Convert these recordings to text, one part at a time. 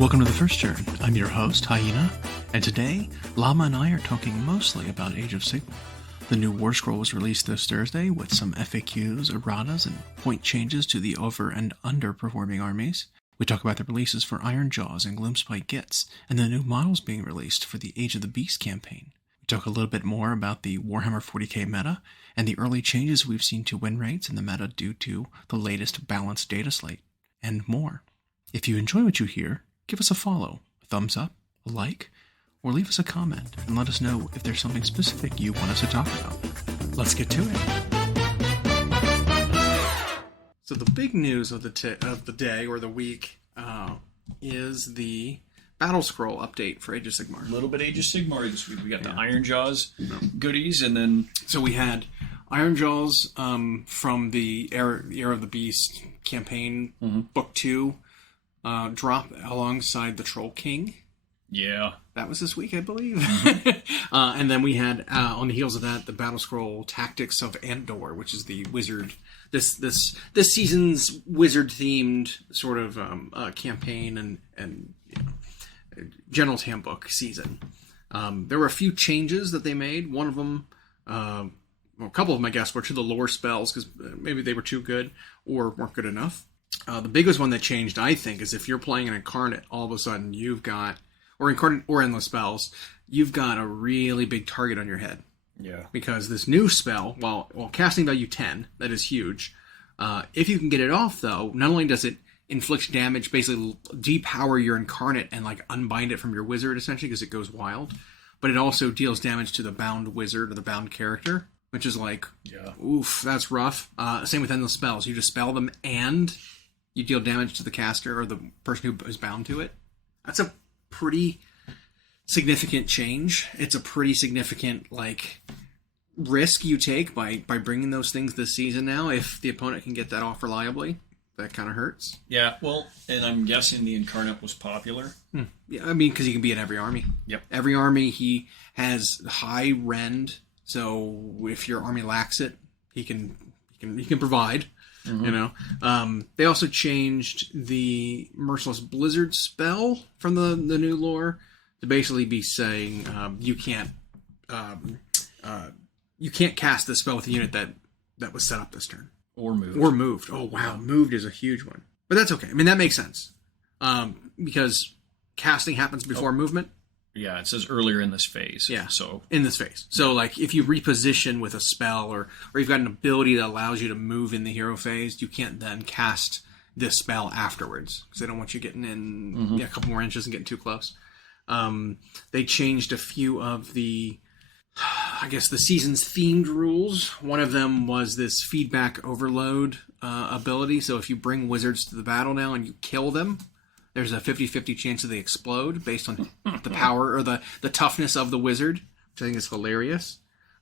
Welcome to the First Turn. I'm your host, Hyena, and today, Llama and I are talking mostly about Age of Sigmar. The new War Scroll was released this Thursday with some FAQs, erratas, and point changes to the over- and underperforming armies. We talk about the releases for Ironjawz and Gloomspite Gitz, and the new models being released for the Age of the Beast campaign. We talk a little bit more about the Warhammer 40k meta, and the early changes we've seen to win rates in the meta due to the latest balanced data slate, and more. If you enjoy what you hear, give us a follow, a thumbs up, a like, or leave us a comment and let us know if there's something specific you want us to talk about. Let's get to it. So the big news of the day or the week is the Battlescroll update for Age of Sigmar. A little bit Age of Sigmar this week. We got the Ironjawz goodies, and then so we had Ironjawz from the Era of the Beast campaign, Book 2. Drop alongside the Troll King. Yeah. That was this week, I believe. And then we had, on the heels of that, the Battlescroll Tactics of Andor, which is the wizard, this season's wizard-themed sort of campaign and General's Handbook season. There were a few changes that they made. One of them, well, a couple of them, I guess, were to the lore spells, because maybe they were too good or weren't good enough. The biggest one that changed, I think, is if you're playing an Incarnate, all of a sudden you've got, or Incarnate or Endless Spells, you've got a really big target on your head. Yeah. Because this new spell, while casting value 10, that is huge. If you can get it off, though, not only does it inflict damage, basically depower your Incarnate and like unbind it from your wizard, essentially, because it goes wild, but it also deals damage to the bound wizard or the bound character, which is like, oof, that's rough. Same with Endless Spells. You just spell them and you deal damage to the caster or the person who is bound to it. That's a pretty significant change. It's a pretty significant, like, risk you take by bringing those things this season now. If the opponent can get that off reliably, that kind of hurts. Yeah, well, and I'm guessing the Incarnate was popular. Yeah, I mean, because he can be in every army. Yep. Every army, he has high rend, so if your army lacks it, he can provide. You know, they also changed the Merciless Blizzard spell from the new lore to basically be saying you can't cast this spell with a unit that was set up this turn or moved. Oh wow, moved is a huge one, but that's okay. I mean, that makes sense because casting happens before movement. Yeah, it says earlier in this phase. Yeah, so in this phase. So, like, if you reposition with a spell or you've got an ability that allows you to move in the hero phase, you can't then cast this spell afterwards because they don't want you getting in a couple more inches and getting too close. They changed a few of the, I guess, the season's themed rules. One of them was this feedback overload ability. So if you bring wizards to the battle now and you kill them, there's a 50-50 chance that they explode based on the power or the toughness of the wizard, which I think is hilarious.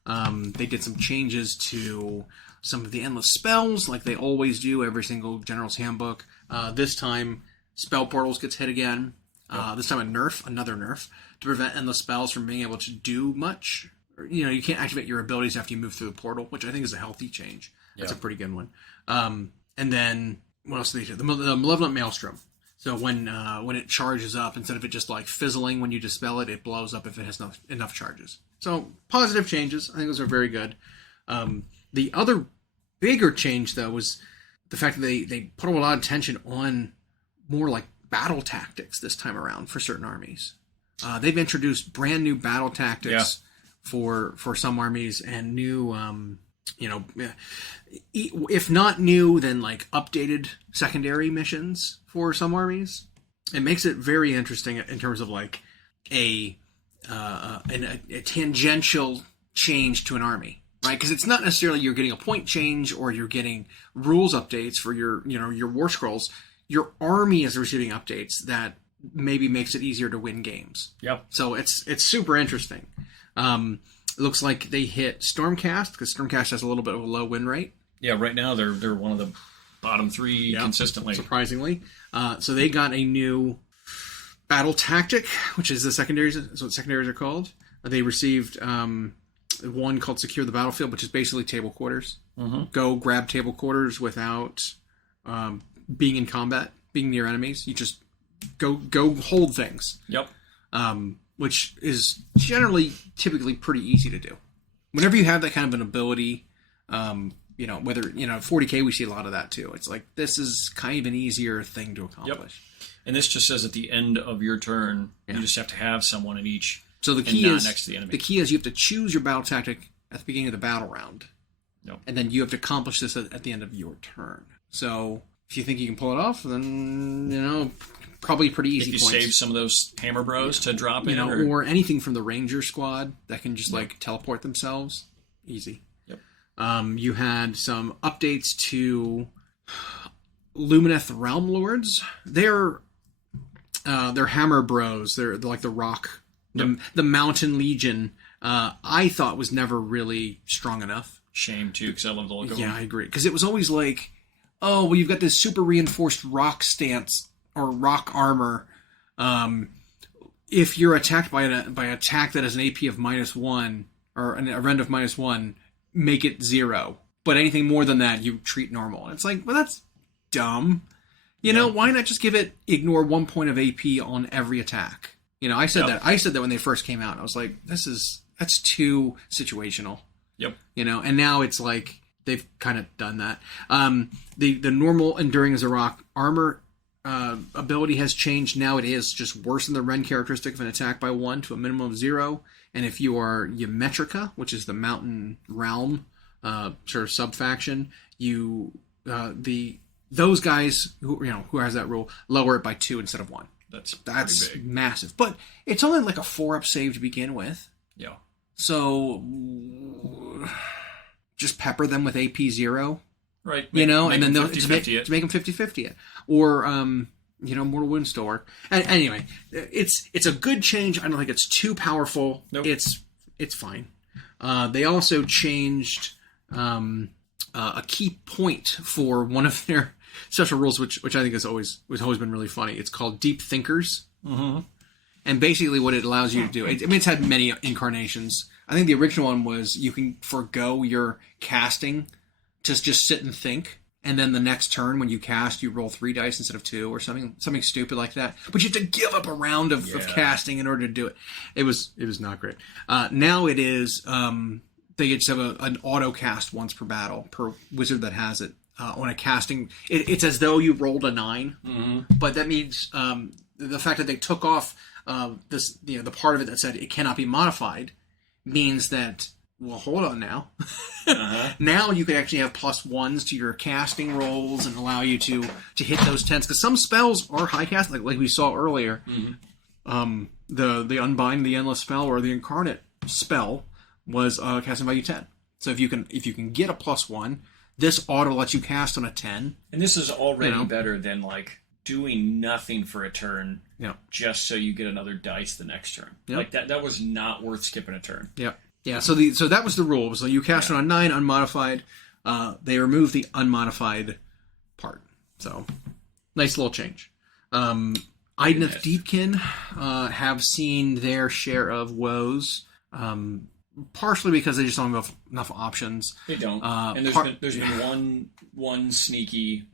They did some changes to some of the endless spells, like they always do every single General's Handbook. This time, Spell Portals gets hit again. This time another nerf, to prevent endless spells from being able to do much. You know, you can't activate your abilities after you move through the portal, which I think is a healthy change. That's a pretty good one. And then, what else did they do? The Malevolent Maelstrom. So when it charges up, instead of it just like fizzling when you dispel it, it blows up if it has enough charges. So positive changes. I think those are very good. The other bigger change, though, was the fact that they put a lot of attention on more like battle tactics this time around for certain armies. They've introduced brand new battle tactics for some armies and new, if not new, then like updated secondary missions for some armies. It makes it very interesting in terms of like a tangential change to an army, right? Because it's not necessarily you're getting a point change or you're getting rules updates for your war scrolls. Your army is receiving updates that maybe makes it easier to win games. Yep. So it's super interesting. It looks like they hit Stormcast, because Stormcast has a little bit of a low win rate. Yeah, right now they're one of the bottom three consistently. Surprisingly. So they got a new battle tactic, which is the secondaries. That's what secondaries are called. They received one called Secure the Battlefield, which is basically table quarters. Mm-hmm. Go grab table quarters without being in combat, being near enemies. You just go hold things. Yep. Which is typically pretty easy to do. Whenever you have that kind of an ability, whether 40K, we see a lot of that too. It's like this is kind of an easier thing to accomplish. Yep. And this just says at the end of your turn, you just have to have someone in each. So the key is next to the enemy. The key is you have to choose your battle tactic at the beginning of the battle round. Yep. And then you have to accomplish this at the end of your turn. So if you think you can pull it off, then probably pretty easy. If you save some of those hammer bros to drop in, or anything from the ranger squad that can just teleport themselves, easy. Yep. You had some updates to Lumineth Realm Lords. They're hammer bros. They're like the rock, the Mountain Legion. I thought was never really strong enough. Shame too, because I love the look of them. Yeah, I agree. Because it was always like, oh, well, you've got this super reinforced rock stance or rock armor. If you're attacked by an attack that has an AP of -1 or a rend of -1, make it 0. But anything more than that, you treat normal. And it's like, well, that's dumb. You know, why not just ignore 1 point of AP on every attack? I said that. I said that when they first came out. I was like, that's too situational. Yep. And now it's like they've kind of done that. The normal Enduring as a Rock armor ability has changed. Now it is just worsen the rend characteristic of an attack by 1 to a minimum of 0. And if you are Ymetrica, which is the Mountain Realm sort of sub-faction, those guys who has that rule lower it by 2 instead of 1. That's big. Massive. But it's only like a 4-up save to begin with. Yeah. So just pepper them with AP 0. Right. And then to make them 50-50 it. Or, Mortal Wounds still work. And anyway, it's a good change. I don't think it's too powerful. Nope. It's fine. They also changed a key point for one of their special rules, which I think has always been really funny. It's called Deep Thinkers. Mm-hmm. And basically what it allows you to do, it's had many incarnations. I think the original one was you can forego your casting to just sit and think. And then the next turn when you cast, you roll 3 dice instead of 2 or something stupid like that. But you have to give up a round of casting in order to do it. It was not great. Now it is, they just have an auto cast once per battle, per wizard that has it. On a casting, it's as though you rolled a 9. Mm-hmm. But that means the fact that they took off the part of it that said it cannot be modified means that, well, hold on now. Uh-huh. Now you can actually have +1s to your casting rolls and allow you to hit those 10s. Because some spells are high cast, like we saw earlier. Mm-hmm. The Unbind the Endless spell or the Incarnate spell was casting value 10. So if you can get a +1, this auto lets you cast on a 10. And this is already better than doing nothing for a turn, just so you get another dice the next turn. Yep. That was not worth skipping a turn. Yep. Yeah. So that was the rule. So you cast on a 9 unmodified. They removed the unmodified part. So nice little change. Idoneth Deepkin have seen their share of woes. Partially because they just don't have enough options. They don't. And there's been one sneaky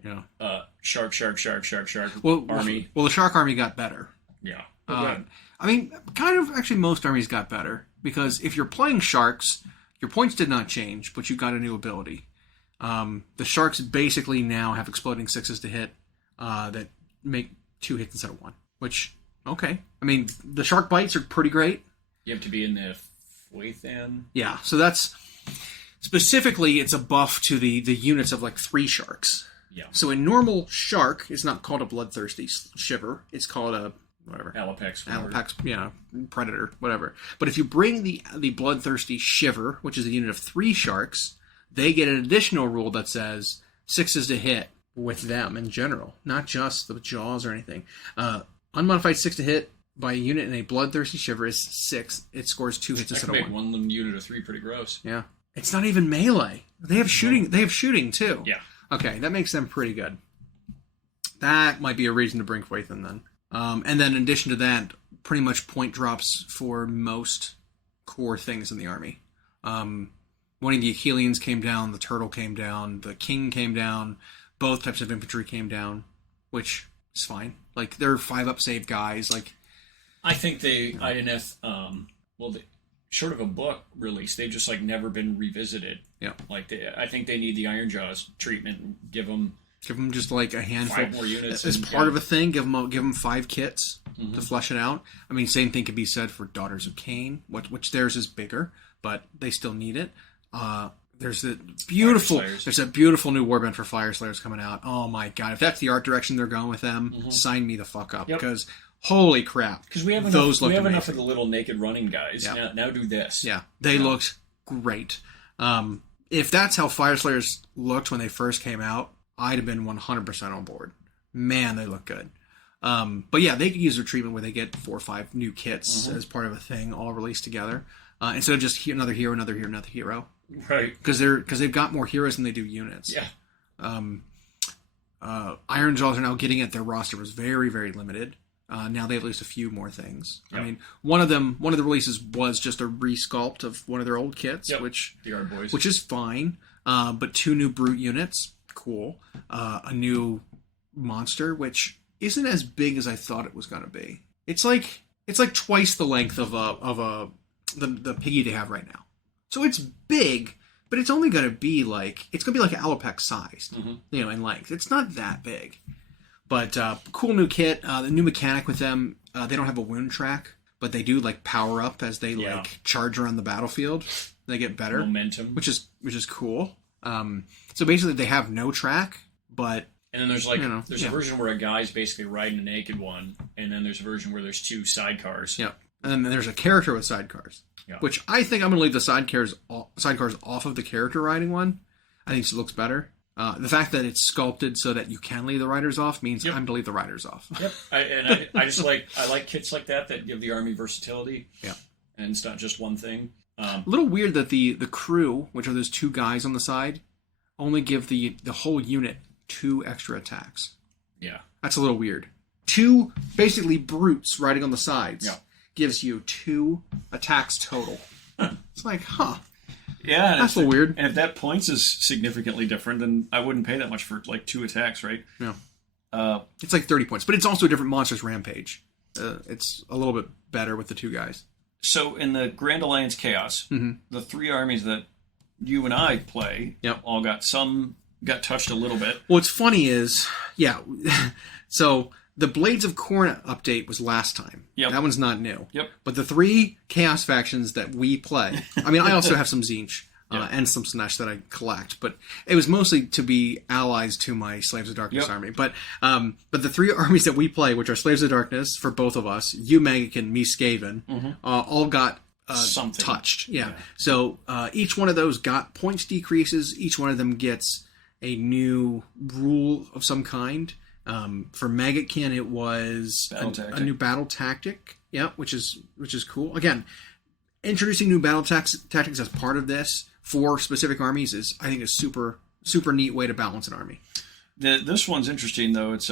shark army. Well, the shark army got better. Yeah. I mean, kind of actually most armies got better. Because if you're playing sharks, your points did not change, but you got a new ability. The sharks basically now have exploding 6s to hit that make 2 hits instead of 1. Which, okay. I mean, the shark bites are pretty great. You have to be in the Then. Yeah, so that's specifically it's a buff to the units of 3 sharks. Yeah. So in normal shark, it's not called a bloodthirsty shiver. It's called a whatever. Alapex, predator, whatever. But if you bring the bloodthirsty shiver, which is a unit of 3 sharks, they get an additional rule that says 6s to hit with them in general, not just the jaws or anything. Unmodified 6 to hit by a unit in a bloodthirsty shiver is 6. It scores 2 hits instead of 1. One unit of 3 pretty gross. Yeah, it's not even melee. They have shooting. They have shooting too. Yeah. Okay, that makes them pretty good. That might be a reason to bring Faith in then. And then in addition to that, pretty much point drops for most core things in the army. One of the Achilleans came down, the turtle came down, the king came down, both types of infantry came down, which is fine. Like, they're 5-up save guys. Like, I think INF, short of a book release, they've just like never been revisited. Yeah. Like, I think they need the Ironjawz treatment and give them just like a handful. 5 more units. As part of a thing, give them 5 kits to flesh it out. I mean, same thing could be said for Daughters of Cain, which theirs is bigger, but they still need it. There's a beautiful new warband for Fire Slayers coming out. Oh my god! If that's the art direction they're going with them, sign me the fuck up, because holy crap! Because we have enough of the little naked running guys. Yeah. Now do this. Yeah, they looked great. If that's how Fire Slayers looked when they first came out, I'd have been 100% on board. Man, they look good. But yeah, they could use their treatment where they get 4 or 5 new kits as part of a thing, all released together, instead of just another hero. Right. Because they've got more heroes than they do units. Yeah. Ironjawz are now getting it. Their roster was very, very limited. Now they have at least a few more things. Yep. I mean, one of the releases was just a resculpt of one of their old kits, which is fine. But 2 new brute units, cool. A new monster, which isn't as big as I thought it was going to be. It's like twice the length of the piggy they have right now. So it's big, but it's only going to be like Alopex sized, in length. It's not that big. But cool new kit. The new mechanic with them, they don't have a wound track, but they do like power up as they like charge around the battlefield. They get better momentum, which is cool. So basically, they have no track, but and then there's a version where a guy's basically riding a naked one, and then there's a version where there's 2 sidecars. Yeah, and then there's a character with sidecars. Yeah. Which I think I'm going to leave the sidecars off of the character riding one. I think it looks better. The fact that it's sculpted so that you can leave the riders off means I'm going to leave the riders off. Yep. I like kits like that give the army versatility. Yeah. And it's not just one thing. A little weird that the crew, which are those 2 guys on the side, only give the whole unit 2 extra attacks. Yeah. That's a little weird. 2 basically brutes riding on the sides. Yeah. Gives you 2 attacks total. It's like, yeah, that's a little weird. And if that points is significantly different, then I wouldn't pay that much for like 2 attacks, right? Yeah. It's like 30 points, but it's also a different monster's rampage. It's a little bit better with the 2 guys. So in the Grand Alliance Chaos, the 3 armies that you and I play all got touched a little bit. What's funny is, so the Blades of Khorne update was last time. Yep. That one's not new. Yep. But the 3 Chaos factions that we play, I mean, I also have some Tzeentch and some Slaanesh that I collect, but it was mostly to be allies to my Slaves of Darkness army. But the 3 armies that we play, which are Slaves of Darkness for both of us, you Maggotkin, me Skaven, all got touched. Yeah. So each one of those got points decreases. Each one of them gets a new rule of some kind. For Maggotkin, it was a new battle tactic. Yeah, which is cool. Again, introducing new battle tactics as part of this for specific armies is, I think, a super neat way to balance an army. This one's interesting though. It's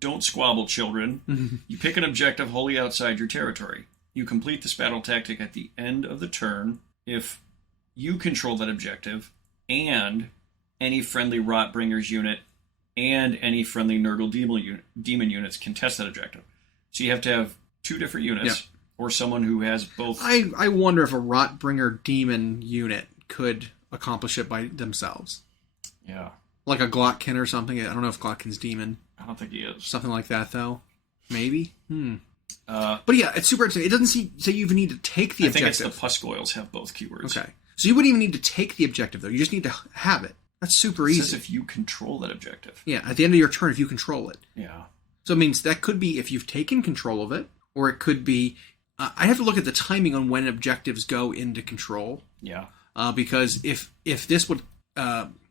don't squabble, children. You pick an objective wholly outside your territory. You complete this battle tactic at the end of the turn if you control that objective and any friendly Rotbringers unit and any friendly Nurgle demon units can test that objective. So you have to have 2 different units, or someone who has both. I wonder if a Rotbringer demon unit could accomplish it by themselves. Yeah. Like a Glotkin or something. I don't know if Glotkin's demon. I don't think he is. Something like that, though. Maybe? But yeah, it's super interesting. It doesn't say you even need to take the objective. I think it's the Puscoils have both keywords. Okay. So you wouldn't even need to take the objective, though. You just need to have it. That's super easy. It says if you control that objective. Yeah, at the end of your turn, if you control it. Yeah. So it means that could be if you've taken control of it, or it could be... I have to look at the timing on when objectives go into control. Yeah. Because if this would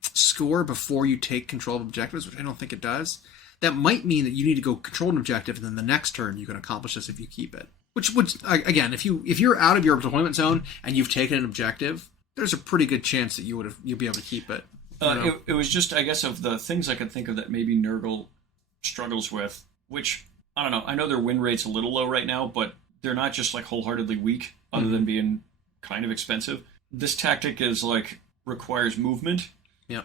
score before you take control of objectives, which I don't think it does, that might mean that you need to go control an objective, and then the next turn you can accomplish this if you keep it. Which would, again, if you're out of your deployment zone and you've taken an objective, there's a pretty good chance that you'll be able to keep it. It was just, I guess, of the things I could think of that maybe Nurgle struggles with, which, I don't know, I know their win rate's a little low right now, but they're not just like wholeheartedly weak, other than being kind of expensive. This tactic is like, requires movement. Yeah.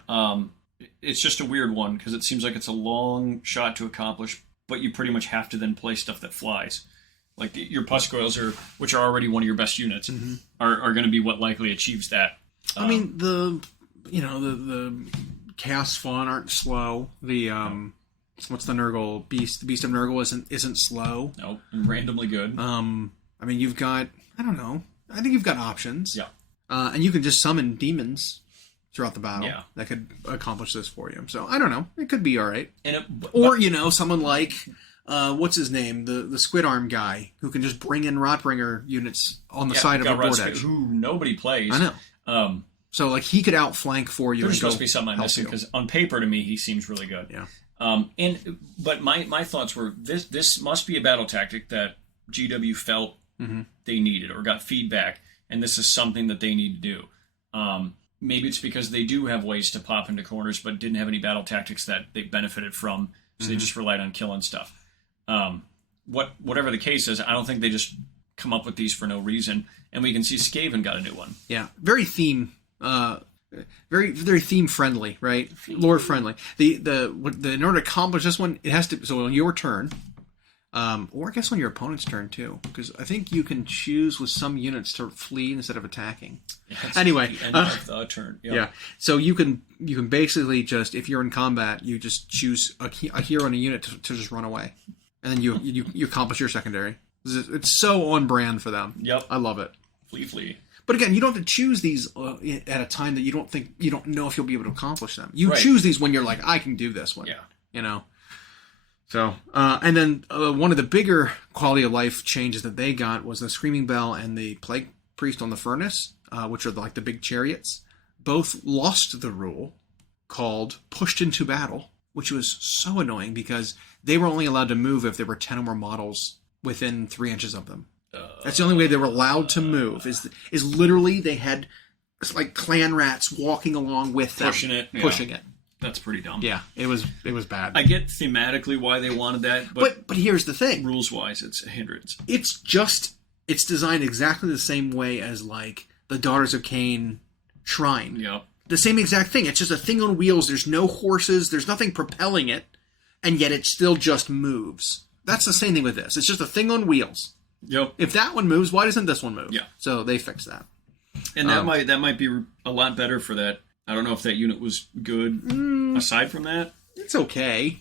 it's just a weird one because it seems like it's a long shot to accomplish, but you pretty much have to then play stuff that flies. Like your Puscoils, which are already one of your best units, are going to be what likely achieves that. I mean, the Chaos Fawn aren't slow. The what's the Nurgle Beast? The Beast of Nurgle isn't slow. No, randomly good. I mean, you've got, I don't know. I think you've got options. Yeah. And you can just summon demons throughout the battle that could accomplish this for you. So I don't know. It could be all right. Or someone like what's his name, the Squid Arm guy who can just bring in Rotbringer units on the side of a board edge. Who nobody plays. I know. So like he could outflank for you. There's supposed to be something I'm missing because on paper to me he seems really good. Yeah. But my thoughts were this must be a battle tactic that GW felt they needed or got feedback, and this is something that they need to do. Maybe it's because they do have ways to pop into corners, but didn't have any battle tactics that they benefited from, so they just relied on killing stuff. Whatever the case is, I don't think they just come up with these for no reason. And we can see Skaven got a new one. Yeah, very theme, very very theme friendly, right? Lore friendly. In order to accomplish this one, it has to. So on your turn, or I guess on your opponent's turn too, because I think you can choose with some units to flee instead of attacking. Yeah, anyway, the end of the turn. Yep. Yeah. So you can basically just, if you're in combat, you just choose a hero and a unit to just run away, and then you accomplish your secondary. It's so on brand for them. Yep. I love it. Flee. But again, you don't have to choose these at a time that you don't know if you'll be able to accomplish them. You choose these when you're like, I can do this one. Yeah. So, and then one of the bigger quality of life changes that they got was the Screaming Bell and the Plague Priest on the Furnace, which are like the big chariots. Both lost the rule called Pushed into Battle, which was so annoying because they were only allowed to move if there were 10 or more models within 3 inches of them. That's the only way they were allowed to move. Is literally they had like clan rats walking along with them, pushing it. That's pretty dumb. Yeah, it was bad. I get thematically why they wanted that, but here's the thing: rules wise, it's a hindrance. It's designed exactly the same way as like the Daughters of Cain shrine. Yep. The same exact thing. It's just a thing on wheels. There's no horses. There's nothing propelling it, and yet it still just moves. That's the same thing with this. It's just a thing on wheels. Yep. If that one moves, why doesn't this one move? Yeah. So they fixed that. And that might be a lot better for that. I don't know if that unit was good aside from that. It's okay.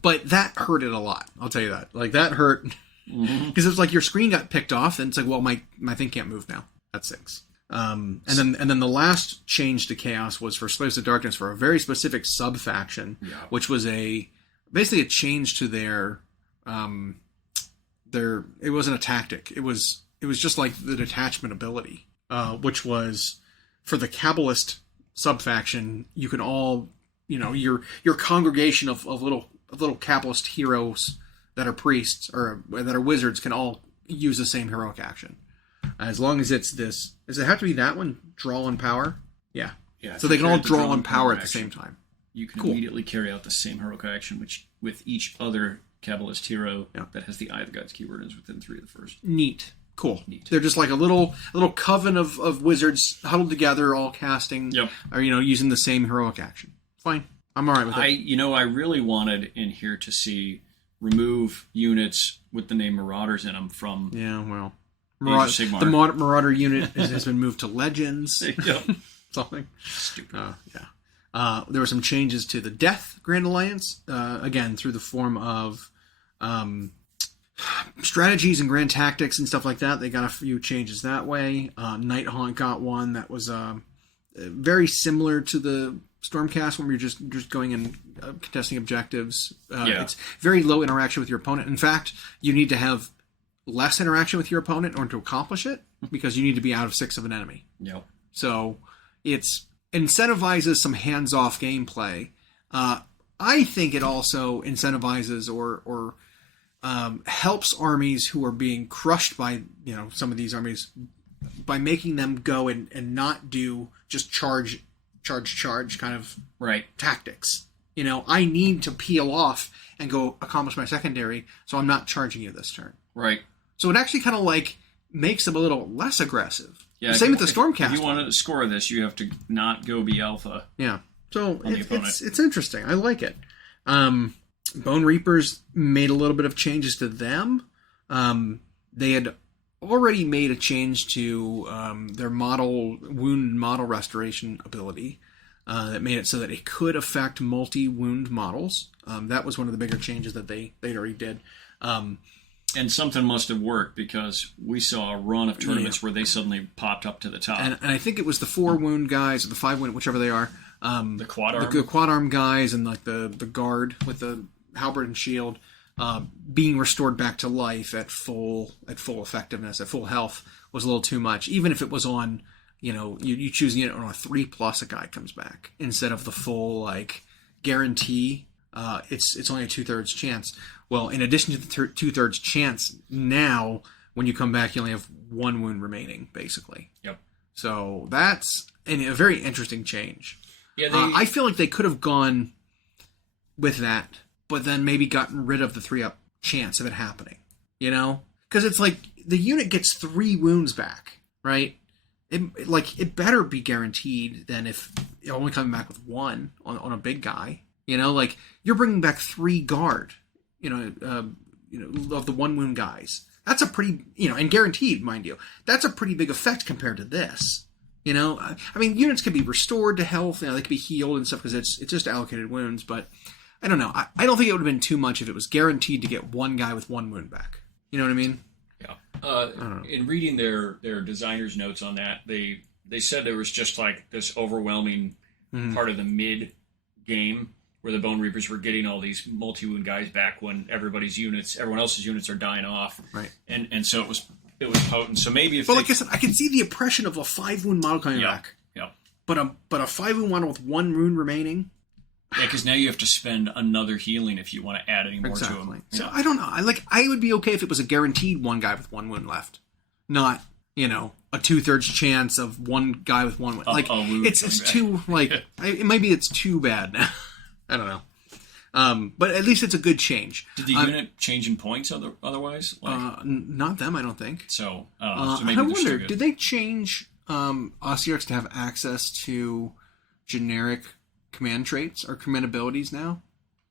But that hurt it a lot. I'll tell you that. Like, that hurt. Because it's like your screen got picked off, and it's like, well, my thing can't move now. That's 6. And then the last change to Chaos was for Slaves of Darkness for a very specific sub-faction, which was basically a change to their it wasn't a tactic. It was just like the detachment ability, which was for the Kabbalist sub-faction, you can all, your congregation of little Kabbalist heroes that are priests or that are wizards can all use the same heroic action. As long as it's this, does it have to be that one? Draw on power? Yeah. So they can all draw on power at the same time. You can immediately carry out the same heroic action, which with each other Kabbalist hero that has the Eye of the Gods keyword and is within 3 of the first. Neat. Cool. Neat. They're just like a little coven of wizards huddled together, all casting, or using the same heroic action. Fine. I'm all right with it. I really wanted in here to see remove units with the name Marauders in them from. Yeah, well, the Marauder unit has been moved to Legends. Something. Stupid. There were some changes to the Death Grand Alliance, again through the form of strategies and grand tactics and stuff like that. They got a few changes that way. Nighthaunt got one that was very similar to the Stormcast when we were just going and contesting objectives. It's very low interaction with your opponent. In fact, you need to have less interaction with your opponent in order to accomplish it because you need to be out of 6 of an enemy. Yep. So it's incentivizes some hands-off gameplay. I think it also incentivizes or helps armies who are being crushed by some of these armies by making them go and not do just charge kind of tactics. I need to peel off and go accomplish my secondary, so I'm not charging you this turn. Right. So it actually kind of like makes them a little less aggressive. Yeah. Same with the Stormcast. If you want to score this, you have to not go be alpha. Yeah. So on the opponent. It's interesting. I like it. Bone Reapers made a little bit of changes to them. They had already made a change to their wound model restoration ability that made it so that it could affect multi-wound models. That was one of the bigger changes that they'd already did. And something must have worked because we saw a run of tournaments where they suddenly popped up to the top. And I think it was the 4-wound guys, or the 5-wound, whichever they are. The quad arm? The quad arm guys and like the guard with the halberd and shield being restored back to life at full effectiveness, at full health, was a little too much. Even if it was on, you choose a unit on a 3+, a guy comes back instead of the full like guarantee. It's only a 2/3 chance. Well, in addition to the 2/3 chance, now when you come back, you only have 1 wound remaining, basically. Yep. So that's a very interesting change. Yeah, I feel like they could have gone with that, but then maybe gotten rid of the 3-up chance of it happening. Because it's like the unit gets 3 wounds back, right? It better be guaranteed than if you're only coming back with 1 on a big guy. Like you're bringing back 3 guard, of the 1 wound guys. That's a pretty, and guaranteed, mind you. That's a pretty big effect compared to this. I mean, units can be restored to health. They can be healed and stuff because it's just allocated wounds. But I don't know. I don't think it would have been too much if it was guaranteed to get 1 guy with 1 wound back. You know what I mean? Yeah. In reading their designer's notes on that, they said there was just like this overwhelming part of the mid game where the Bone Reapers were getting all these multi-wound guys back when everyone else's units are dying off. Right. And so it was potent. So maybe if like I said, I can see the oppression of a 5-wound model coming back. Yeah. But a 5-wound model with 1 wound remaining. Yeah, because now you have to spend another healing if you want to add any more to them. So I don't know. I would be okay if it was a guaranteed 1 guy with 1 wound left, not a 2/3 chance of 1 guy with 1 wound. Like it's too maybe it's too bad now. I don't know. But at least it's a good change. Did the unit change in points otherwise? Not them, I don't think. So I maybe wonder, did they change Ossiarchs to have access to generic command traits or command abilities now?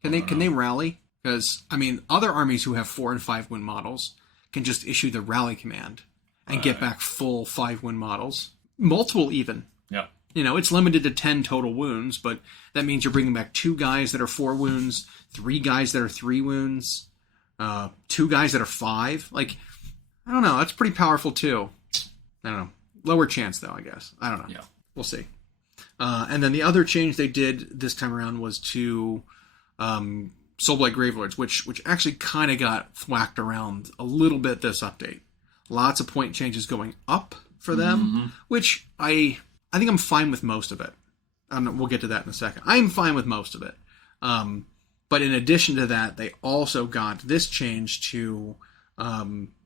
Can they rally? Because, I mean, other armies who have 4 and 5 wound models can just issue the rally command and get back full 5 wound models. Multiple even. Yeah. It's limited to 10 total wounds, but that means you're bringing back 2 guys that are 4 wounds, 3 guys that are 3 wounds, 2 guys that are 5. Like, I don't know. That's pretty powerful, too. I don't know. Lower chance, though, I guess. I don't know. Yeah. We'll see. And then the other change they did this time around was to Soulblight Gravelords, which actually kind of got thwacked around a little bit this update. Lots of point changes going up for them, which I think I'm fine with most of it. We'll get to that in a second. I'm fine with most of it. But in addition to that, they also got this change to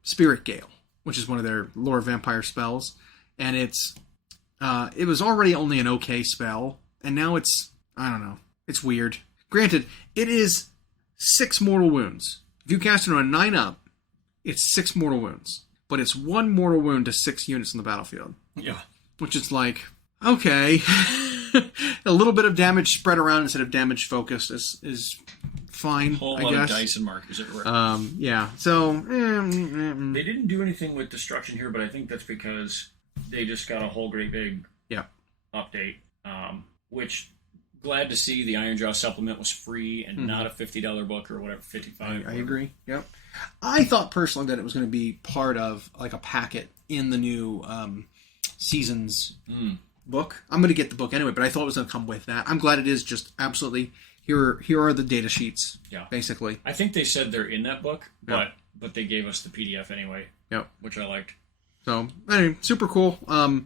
Spirit Gale, which is one of their lore vampire spells. And it was already only an okay spell, and now it's, I don't know, it's weird. Granted, it is 6 mortal wounds. If you cast it on a 9-up, it's 6 mortal wounds. But it's 1 mortal wound to 6 units on the battlefield. Yeah. Which is like, okay. A little bit of damage spread around instead of damage focused is fine, whole I lot guess. of dice and markers everywhere. Yeah, so... They didn't do anything with destruction here, but I think that's because they just got a whole great big update, which... Glad to see the Ironjawz supplement was free and not a $50 book or whatever, $55. I agree. Yep. I thought personally that it was going to be part of like a packet in the new seasons book. I'm going to get the book anyway, but I thought it was going to come with that. I'm glad it is just absolutely here are the data sheets. Yeah. Basically. I think they said they're in that book, but they gave us the PDF anyway. Yep. Which I liked. So anyway, super cool. I'm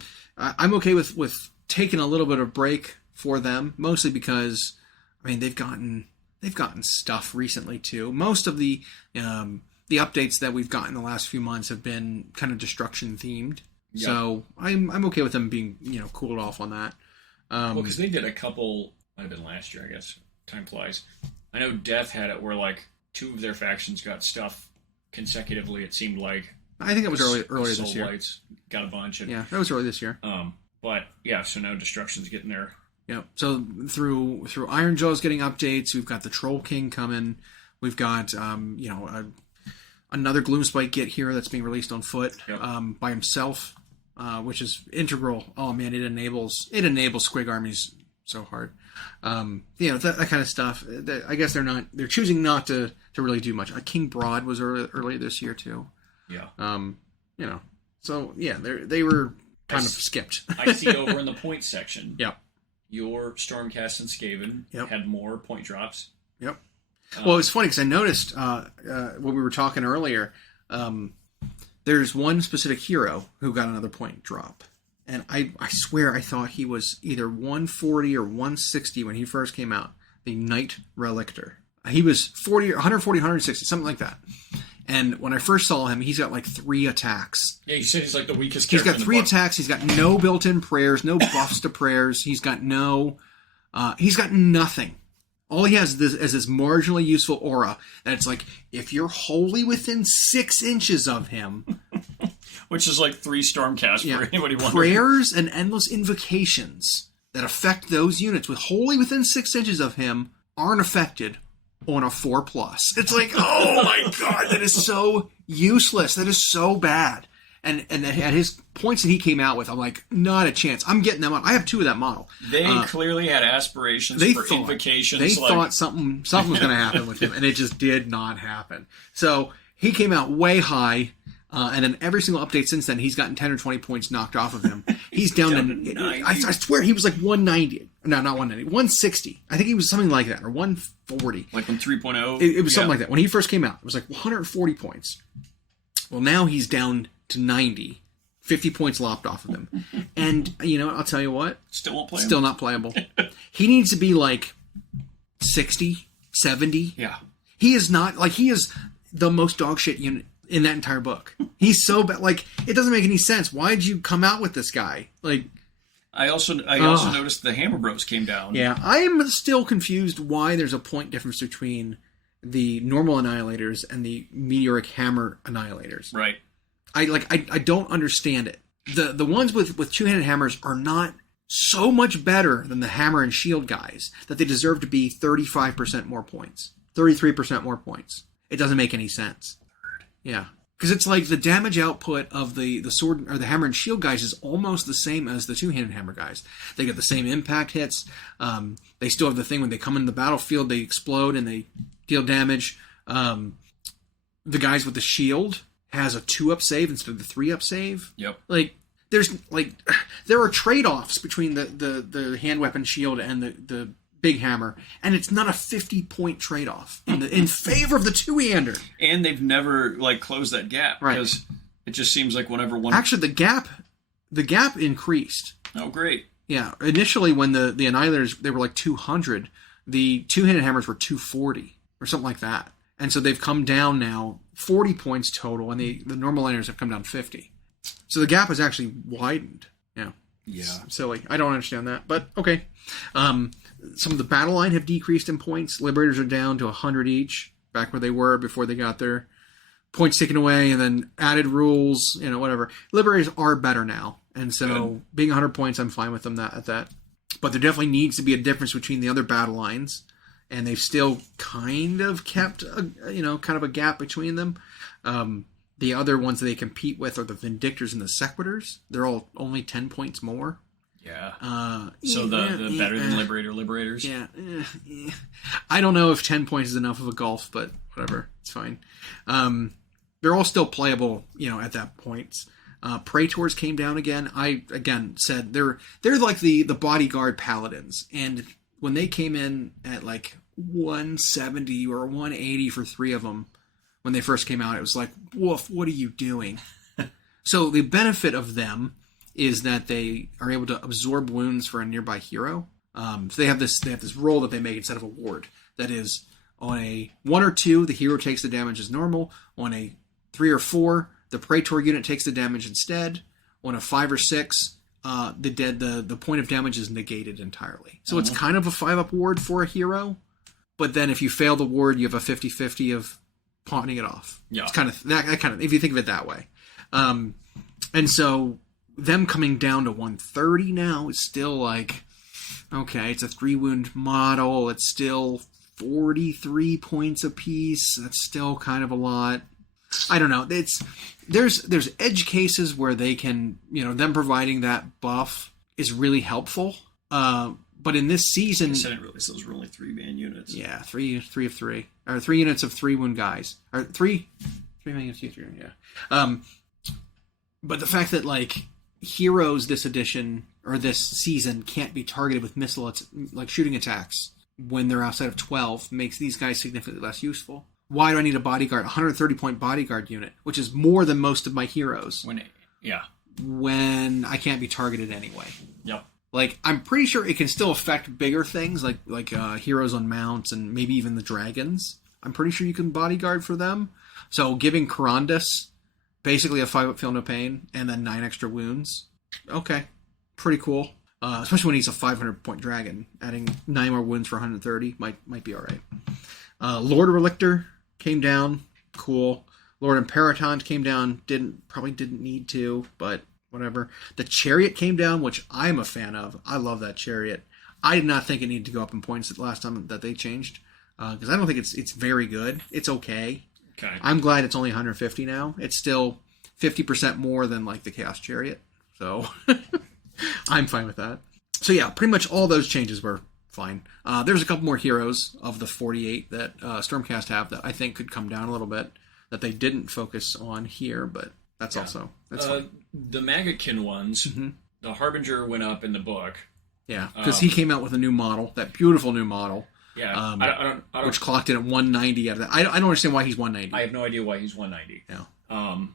okay with taking a little bit of break for them, mostly because I mean they've gotten stuff recently too. Most of the updates that we've gotten the last few months have been kind of destruction themed. Yep. So I'm okay with them being cooled off on that. Well, because they did a couple. Might have been last year, I guess. Time flies. I know Death had it where like 2 of their factions got stuff consecutively. It seemed like. I think it was earlier this year. Lights got a bunch. And, that was early this year. But yeah, so now Destruction's getting their Yep. So through Ironjawz getting updates, we've got the Troll King coming. We've got another Gloomspite Git hero that's being released on foot by himself, which is integral. Oh man, it enables Squig armies so hard. That kind of stuff. I guess they're choosing not to really do much. King Broad was earlier this year too. Yeah. So yeah, they were kind of skipped. I see over in the point section. Yep. Your Stormcast and Skaven had more point drops. Yep. Well, it's funny because I noticed when we were talking earlier, there's one specific hero who got another point drop. And I swear I thought he was either 140 or 160 when he first came out. The Knight Relictor. He was 140, 160, something like that. And when I first saw him, he's got like 3 attacks. Yeah, you said he's like the weakest character. He's got 3 attacks. He's got no built-in prayers, no buffs to prayers. He's got nothing. All he has is this marginally useful aura. That it's like, if you're wholly within 6 inches of him... Which is like 3 Stormcast for anybody wondering. Prayers and endless invocations that affect those units wholly within 6 inches of him aren't affected on a 4+. It's like, oh my god, that is so useless. That is so bad. And at his points that he came out with, I'm like, not a chance. I'm getting them on. I have 2 of that model. They clearly had aspirations for invocations. They thought something was going to happen with him, and it just did not happen. So he came out way high. And then every single update since then, he's gotten 10 or 20 points knocked off of him. He's down to I swear he was like 190. No, not 190. 160. I think he was something like that, or 140. Like on 3.0? It was something like that. When he first came out, it was like 140 points. Well, now he's down to 90. 50 points lopped off of him. And, I'll tell you what. Still won't play him. Still not playable. He needs to be like 60, 70. Yeah. He is not, he is the most dog shit unit in that entire book. He's so bad. It doesn't make any sense. Why'd you come out with this guy? I also noticed the Hammer Bros came down. Yeah, I am still confused why there's a point difference between the normal Annihilators and the Meteoric Hammer Annihilators. Right. I don't understand it. The ones with 2-handed hammers are not so much better than the Hammer and Shield guys that they deserve to be 35% more points. 33% more points. It doesn't make any sense. Yeah, because it's like the damage output of the sword or the hammer and shield guys is almost the same as the 2-handed hammer guys. They get the same impact hits. They still have the thing when they come into the battlefield, they explode and they deal damage. The guys with the shield has a 2-up save instead of the 3-up save. Yep. There are trade-offs between the hand weapon shield and the big hammer, and it's not a 50-point trade-off in favor of the 2-hander. And they've never closed that gap, right? Because it just seems like whenever one actually the gap increased. Oh, great! Yeah, initially when the Annihilators they were like 200, the 2-handed hammers were 240 or something like that, and so they've come down now 40 points total, and the normal Annihilators have come down 50. So the gap has actually widened. Yeah. It's silly. I don't understand that, but okay. Some of the battle line have decreased in points. Liberators are down to 100 each, back where they were before they got their points taken away, and then added rules, whatever. Liberators are better now, and so being 100 points, I'm fine with them at that. But there definitely needs to be a difference between the other battle lines, and they've still kind of kept kind of a gap between them. The other ones that they compete with are the Vindictors and the Sequitors. They're all only 10 points more. Yeah. So the better than Liberators? Yeah. I don't know if 10 points is enough of a gulf, but whatever. It's fine. They're all still playable, at that point. Praetors came down again. I, said they're like the bodyguard paladins. And when they came in at 170 or 180 for 3 of them, when they first came out, it was like, woof, what are you doing? So the benefit of them is that they are able to absorb wounds for a nearby hero. So they have this roll that they make instead of a ward. That is, on a 1 or 2, the hero takes the damage as normal. On a 3 or 4, the Praetor unit takes the damage instead. On a 5 or 6, the point of damage is negated entirely. So it's kind of a 5-up ward for a hero. But then if you fail the ward, you have a 50-50 of pawning it off. Yeah. It's kind of that kind of, if you think of it that way. And so them coming down to 130 now is still Okay, it's a 3-wound model. It's still 43 points apiece. That's still kind of a lot. I don't know. There's edge cases where they can, them providing that buff is really helpful. But in this season, I didn't realize those were only 3-man units. Yeah, three of 3, or 3 units of 3-wound guys, or 3 man units, 3, yeah. But the fact that like heroes this edition or this season can't be targeted with missile like shooting attacks when they're outside of 12 makes these guys significantly less useful. Why do I need a bodyguard, 130-point bodyguard unit, which is more than most of my heroes? When I can't be targeted anyway. Yep. Like, I'm pretty sure it can still affect bigger things, like heroes on mounts and maybe even the dragons. I'm pretty sure you can bodyguard for them. So giving Karandus basically a 5-up feel no pain and then 9 extra wounds. Okay. Pretty cool. Especially when he's a 500-point dragon. Adding 9 more wounds for 130 might be alright. Lord Relictor came down. Cool. Lord Imperaton came down. Probably didn't need to, but whatever. The Chariot came down, which I'm a fan of. I love that Chariot. I did not think it needed to go up in points the last time that they changed. Because I don't think it's very good. It's okay. Okay. I'm glad it's only 150 now. It's still 50% more than like the Chaos Chariot. So I'm fine with that. So yeah, pretty much all those changes were fine. There's a couple more heroes of the 48 that Stormcast have that I think could come down a little bit that they didn't focus on here, but that's fine. The Maggotkin ones, the Harbinger went up in the book. Yeah, because he came out with a new model, that beautiful new model. Yeah, I don't, which clocked in at 190 out of that. I don't understand why he's 190. I have no idea why he's 190. Yeah.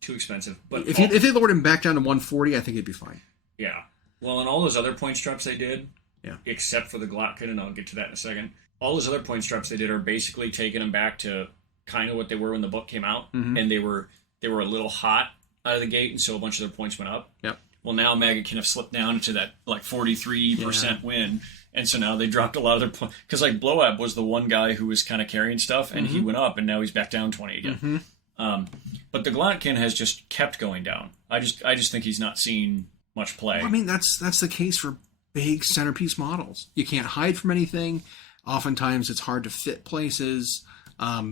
Too expensive. But if they lowered him back down to 140, I think he'd be fine. Yeah. Well, and all those other point straps they did, yeah, except for the Glotkin, and I'll get to that in a second. All those other point straps they did are basically taking them back to kind of what they were when the book came out, and they were a little hot out of the gate, and so a bunch of their points went up. Yep. Well, now Maggotkin have slipped down to that like 43% win, and so now they dropped a lot of their points because like Blowab was the one guy who was kind of carrying stuff, and he went up, and now he's back down 20 again. But the Glotkin has just kept going down. I just think he's not seeing much play. Well, I mean, that's the case for big centerpiece models. You can't hide from anything. Oftentimes, it's hard to fit places. A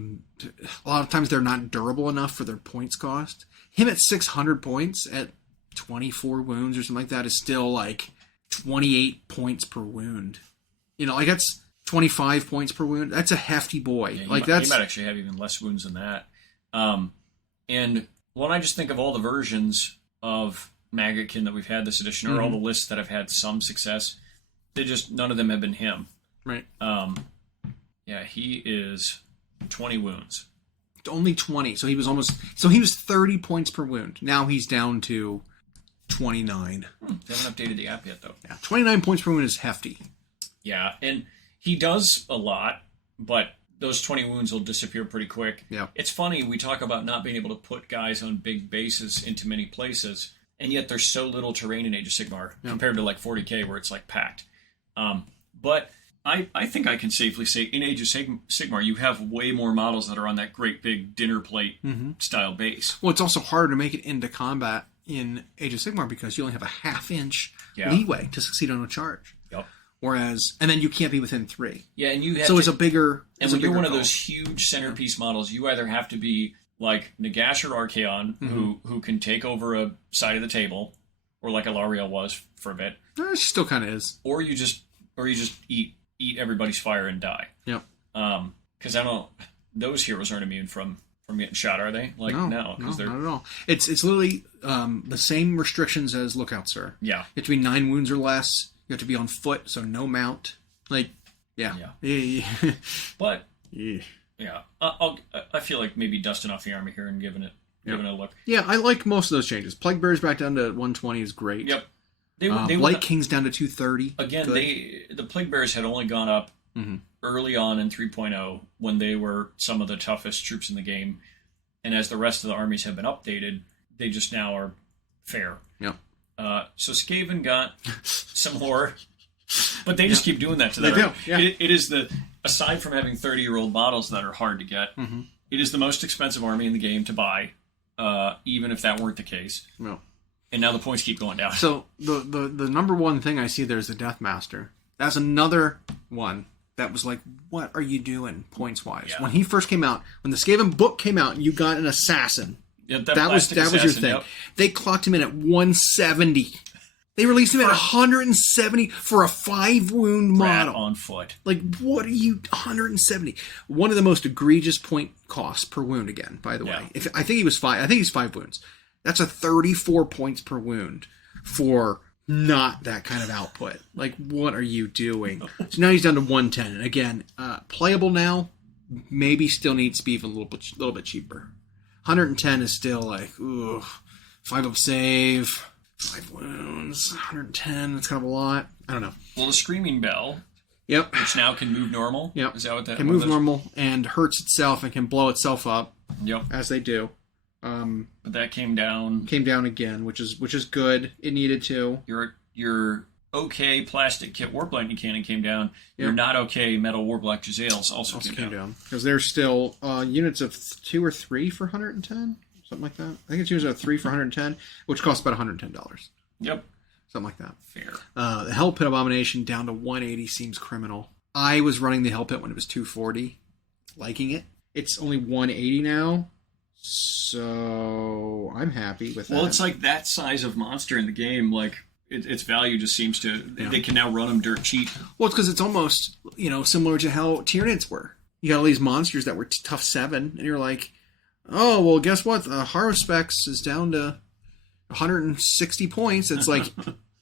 lot of times, they're not durable enough for their points cost. Him at 600 points at 24 wounds or something like that is still like 28 points per wound. Like that's 25 points per wound. That's a hefty boy. Yeah, he might actually have even less wounds than that. And when I just think of all the versions of Maggotkin that we've had this edition, or all the lists that have had some success, none of them have been him. Right. Yeah, he is 20 wounds. Only 20. So he was 30 points per wound. Now he's down to 29. They haven't updated the app yet, though. Yeah, 29 points per wound is hefty. Yeah, and he does a lot, but those 20 wounds will disappear pretty quick. Yeah. It's funny, we talk about not being able to put guys on big bases into many places, and yet there's so little terrain in Age of Sigmar compared to like 40k where it's like packed. But I think I can safely say in Age of Sigmar you have way more models that are on that great big dinner plate style base. Well, it's also harder to make it into combat in Age of Sigmar because you only have a half-inch leeway to succeed on a charge. Yep. And then you can't be within 3. Yeah, and you have it's a bigger. And when you're one of those huge centerpiece models, you either have to be like Nagash or Archaon, who can take over a side of the table, or like Alariel was for a bit. She still kind of is. Or you just eat everybody's fire and die. Yep. Because those heroes aren't immune from getting shot, are they? Like no, not they're at all. It's literally the same restrictions as Lookout Sir. Yeah. You have to be 9 wounds or less. You have to be on foot, so no mount. Like, yeah. But I feel like maybe dusting off the army here and giving it a look. Yeah, I like most of those changes. Plague Bearers back down to 120 is great. Yep. Light King's down to 230. Again, the Plague Bearers had only gone up early on in 3.0 when they were some of the toughest troops in the game, and as the rest of the armies have been updated, they just now are fair. Yeah. So Skaven got some more, but they just keep doing that to them. They do. Yeah. It is aside from having 30-year-old models that are hard to get, it is the most expensive army in the game to buy, even if that weren't the case. No. And now the points keep going down. So the number one thing I see there is the Death Master. That's another one that was like, what are you doing points-wise? Yeah. When he first came out, when the Skaven book came out and you got an assassin, Yeah, that was your thing. Yep. They clocked him in at 170. They released him at 170 for a 5-wound Rat model. on foot. Like, what are you... 170. One of the most egregious point costs per wound again, by the way. I think he's 5 wounds. That's a 34 points per wound for not that kind of output. Like, what are you doing? So now he's down to 110. And again, playable now, maybe still needs to be even a little bit cheaper. 110 is still like, ooh, 5 up save, 5 wounds, 110, that's kind of a lot. I don't know. Well, the Screaming Bell, Yep. which now can move normal. Yep. Is that what that Can move normal and hurts itself and can blow itself up, Yep. as they do. But that came down. Came down again, which is good. It needed to. Your okay plastic kit Warp Lightning Cannon came down. Your not okay metal War Black Jazales also came down. Because there's still units of 2 or 3 for 110, something like that. I think it's units of 3 for 110, which costs about $110. Yep. Something like that. Fair. The Hell Pit Abomination down to 180 seems criminal. I was running the Hell Pit when it was 240, liking it. It's only 180 now, so I'm happy with that. Well, it's like that size of monster in the game, like, its value just seems to... Yeah. They can now run them dirt cheap. Well, it's because it's almost, similar to how Tyranids were. You got all these monsters that were tough 7, and you're like, oh, well, guess what? The Haruspex is down to 160 points. It's like,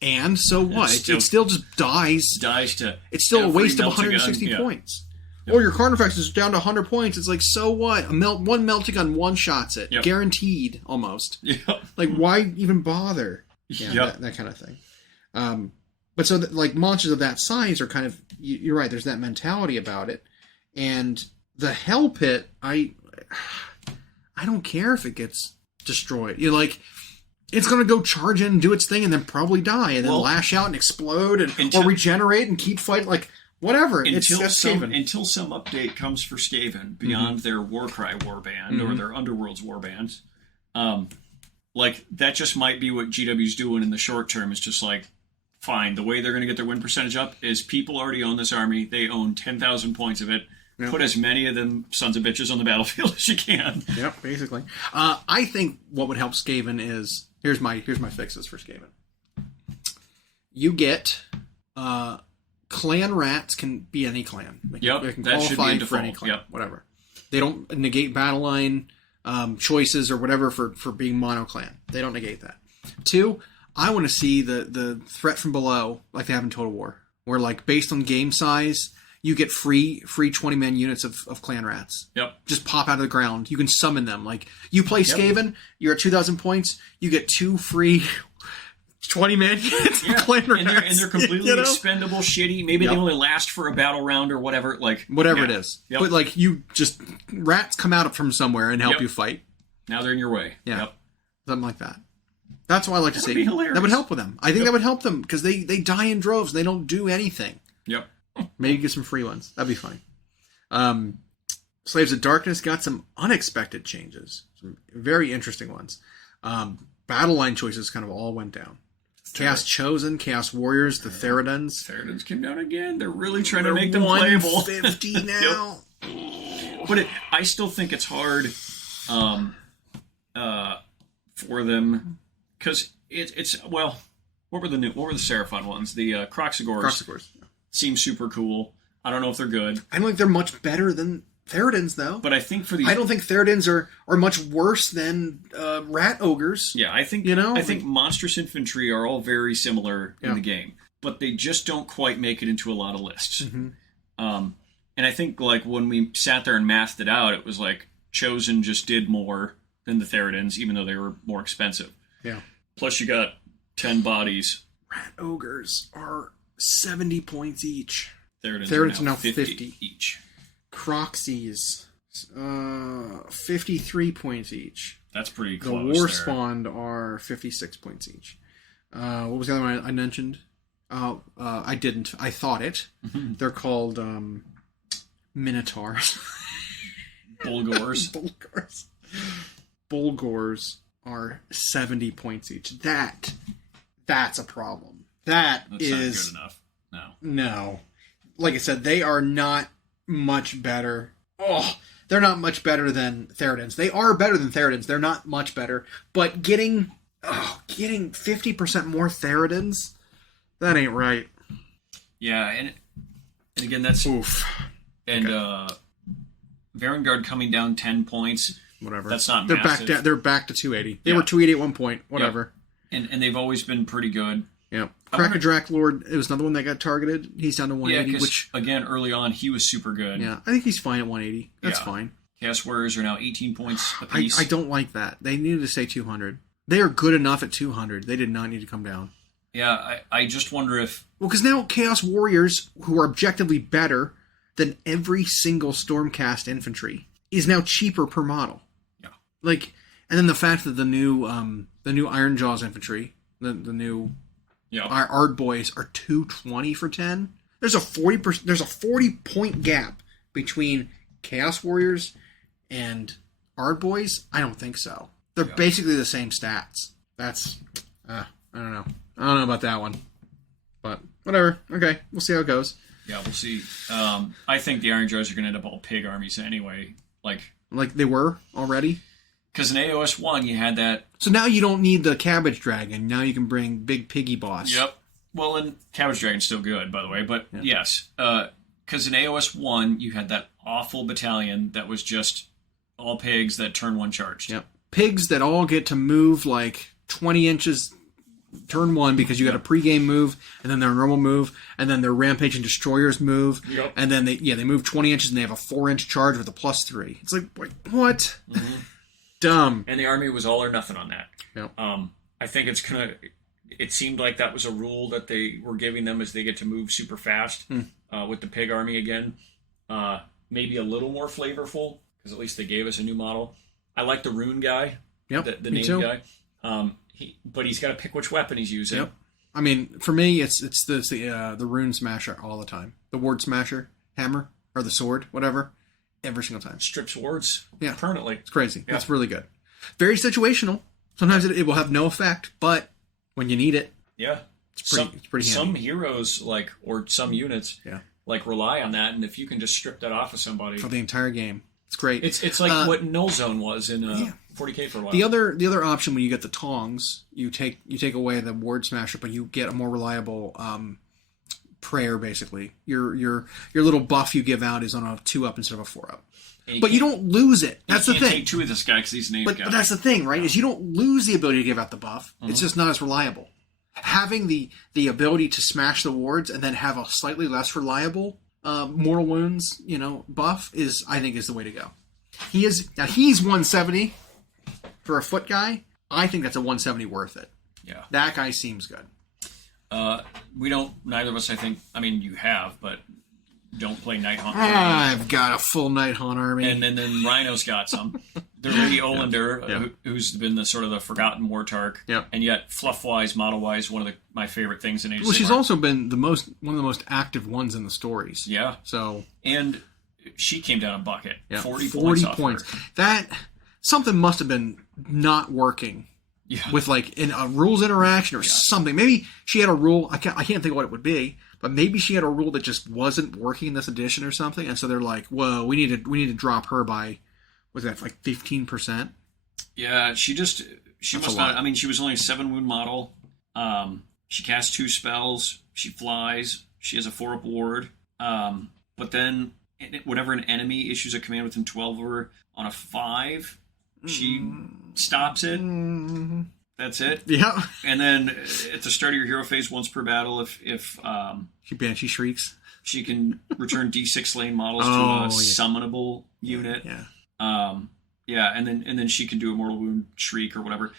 and so what? It still just dies. Dies to... It's still a waste of Meltagun, 160 points. Or your Carnifex is down to 100 points. It's like, so what? One Meltagun one-shots it. Yep. Guaranteed, almost. Yep. Like, why even bother? Yeah, Yep. that kind of thing. But so, monsters of that size are kind of... You're right, there's that mentality about it. And the Hell Pit, I don't care if it gets destroyed. You're like... It's going to go charge in and do its thing and then probably die and then lash out and explode or regenerate and keep fighting. Like, whatever. Until some update comes for Skaven beyond their Warcry warband or their Underworld's warbands, that just might be what GW's doing in the short term. Is just like, fine, the way they're going to get their win percentage up is people already own this army. They own 10,000 points of it. Yep. Put as many of them sons of bitches on the battlefield as you can. Yep, basically. I think what would help Skaven is... Here's my fixes for Skaven. You get... clan rats can be any clan. They can qualify for any clan. Yep. Whatever. They don't negate battle line choices or whatever for being mono clan. They don't negate that. 2, I want to see the threat from below like they have in Total War, where based on game size, you get free 20-man units of clan rats. Yep. Just pop out of the ground. You can summon them. Like, you play Skaven, you're at 2,000 points, you get 2 free 20-man units of clan rats. And they're completely expendable, shitty. Maybe they only last for a battle round or whatever. Whatever it is. Yep. But, you just... Rats come out from somewhere and help you fight. Now they're in your way. Yeah. Yep. Something like that. That's what I like to see. That would help with them. I think that would help them, because they die in droves and they don't do anything. Yep. Maybe get some free ones. That'd be funny. Slaves of Darkness got some unexpected changes. Some very interesting ones. Battle line choices kind of all went down. Chaos Chosen, Chaos Warriors, the Theridans. Theridans came down again. They're really trying to make them playable. 150 now. But I still think it's hard for them, because it's what were the Seraphon ones? The Croxagors. Seem super cool. I don't know if they're good. I don't think they're much better than Theridans, though. But I think for these... I don't think Theridans are much worse than Rat Ogres. Yeah, I think I think Monstrous Infantry are all very similar in the game. But they just don't quite make it into a lot of lists. Mm-hmm. And I think, when we sat there and mathed it out, it was Chosen just did more than the Theridans, even though they were more expensive. Yeah. Plus you got 10 bodies. Rat Ogres are 70 points each. Theridans are now 50 each. Croxies, 53 points each. That's pretty close. The War Spawned are 56 points each. What was the other one I mentioned? I didn't. I thought it. Mm-hmm. They're called Minotaurs. Bulgors. Bulgors are 70 points each. That's a problem. That's not good enough. No. No. Like I said, they are not much better. Oh, they're not much better than Theridans. They are better than Theridans. They're not much better. But getting 50% more Theridans, that ain't right. Yeah, and again, that's... Oof. And Varangard coming down 10 points. Whatever. That's not they're massive. They're back to 280. They were 280 at one point. Whatever. Yep. And they've always been pretty good. Yeah. Krakadrak Lord, it was another one that got targeted. He's down to 180, which... again, early on, he was super good. Yeah, I think he's fine at 180. That's fine. Chaos Warriors are now 18 points apiece. I don't like that. They needed to stay 200. They are good enough at 200. They did not need to come down. Yeah, I just wonder if... Well, because now Chaos Warriors, who are objectively better than every single Stormcast infantry, is now cheaper per model. Yeah. Like, and then the fact that the new Ironjawz infantry, the new Ard boys are 220 for 10. There's a 40-point gap between Chaos Warriors and Ard boys. I don't think so. They're basically the same stats. That's I don't know. I don't know about that one, but whatever. Okay, we'll see how it goes. Yeah, we'll see. I think the Ironjawz are going to end up all pig armies anyway. Like they were already. Because in AoS 1, you had that... So now you don't need the Cabbage Dragon. Now you can bring Big Piggy Boss. Yep. Well, and Cabbage Dragon's still good, by the way. But yes, because in AoS 1, you had that awful battalion that was just all pigs that turn one charged. Yep. Pigs that all get to move like 20 inches turn one because you got a pregame move, and then their normal move, and then their Rampage and Destroyers move, and then they move 20 inches and they have a 4-inch charge with a +3. It's like, what? Mm-hmm. Dumb. And the army was all or nothing on that. Yep. I think it seemed like that was a rule that they were giving them as they get to move super fast with the pig army again. Maybe a little more flavorful, because at least they gave us a new model. I like the rune guy. Yep. The name guy. But he's got to pick which weapon he's using. Yep. I mean, for me, it's the rune smasher all the time. The ward smasher, hammer, or the sword, whatever. Every single time. Strips wards permanently. It's crazy. Yeah. It's really good. Very situational. Sometimes it will have no effect, but when you need it, it's pretty handy. Some heroes, or some units, rely on that, and if you can just strip that off of somebody... For the entire game. It's great. It's like what Null Zone was in 40k for a while. The other option when you get the tongs, you take away the ward smasher, but you get a more reliable prayer, basically. Your little buff you give out is on a 2-up instead of a 4-up. But you don't lose it. That's the thing. You can't take 2 of this guy because he's an 8 guy. But that's the thing, right? Is you don't lose the ability to give out the buff. It's just not as reliable. Having the ability to smash the wards and then have a slightly less reliable mortal wounds, buff I think is the way to go. He's 170 for a foot guy. I think that's a 170 worth it. Yeah. That guy seems good. Neither of us, I think, you have, but don't play Night Haunt. I've got a full Night Haunt army. And then Rhino's got some. They're Lady Olander, who's been the sort of the forgotten Wartark. Yep. And yet, fluff-wise, model-wise, one of my favorite things in Age of Sigmar. Well, she's also been one of the most active ones in the stories. Yeah. So. And she came down a bucket. Yeah. 40 points. That, something must have been not working. Yeah. With in a rules interaction or something. Maybe she had a rule. I can't think of what it would be, but maybe she had a rule that just wasn't working in this edition or something, and so they're like, "Whoa, we need to drop her by, was that 15%?" Yeah, she must not. She was only a 7 wound model. She casts 2 spells. She flies. She has a 4-up ward. But then whenever an enemy issues a command within 12 of her on a 5. She stops it. That's it. Yeah. And then at the start of your hero phase, once per battle, if she Banshee Shrieks, she can return D6 slain models to a summonable unit. Yeah. And then she can do a mortal wound shriek or whatever.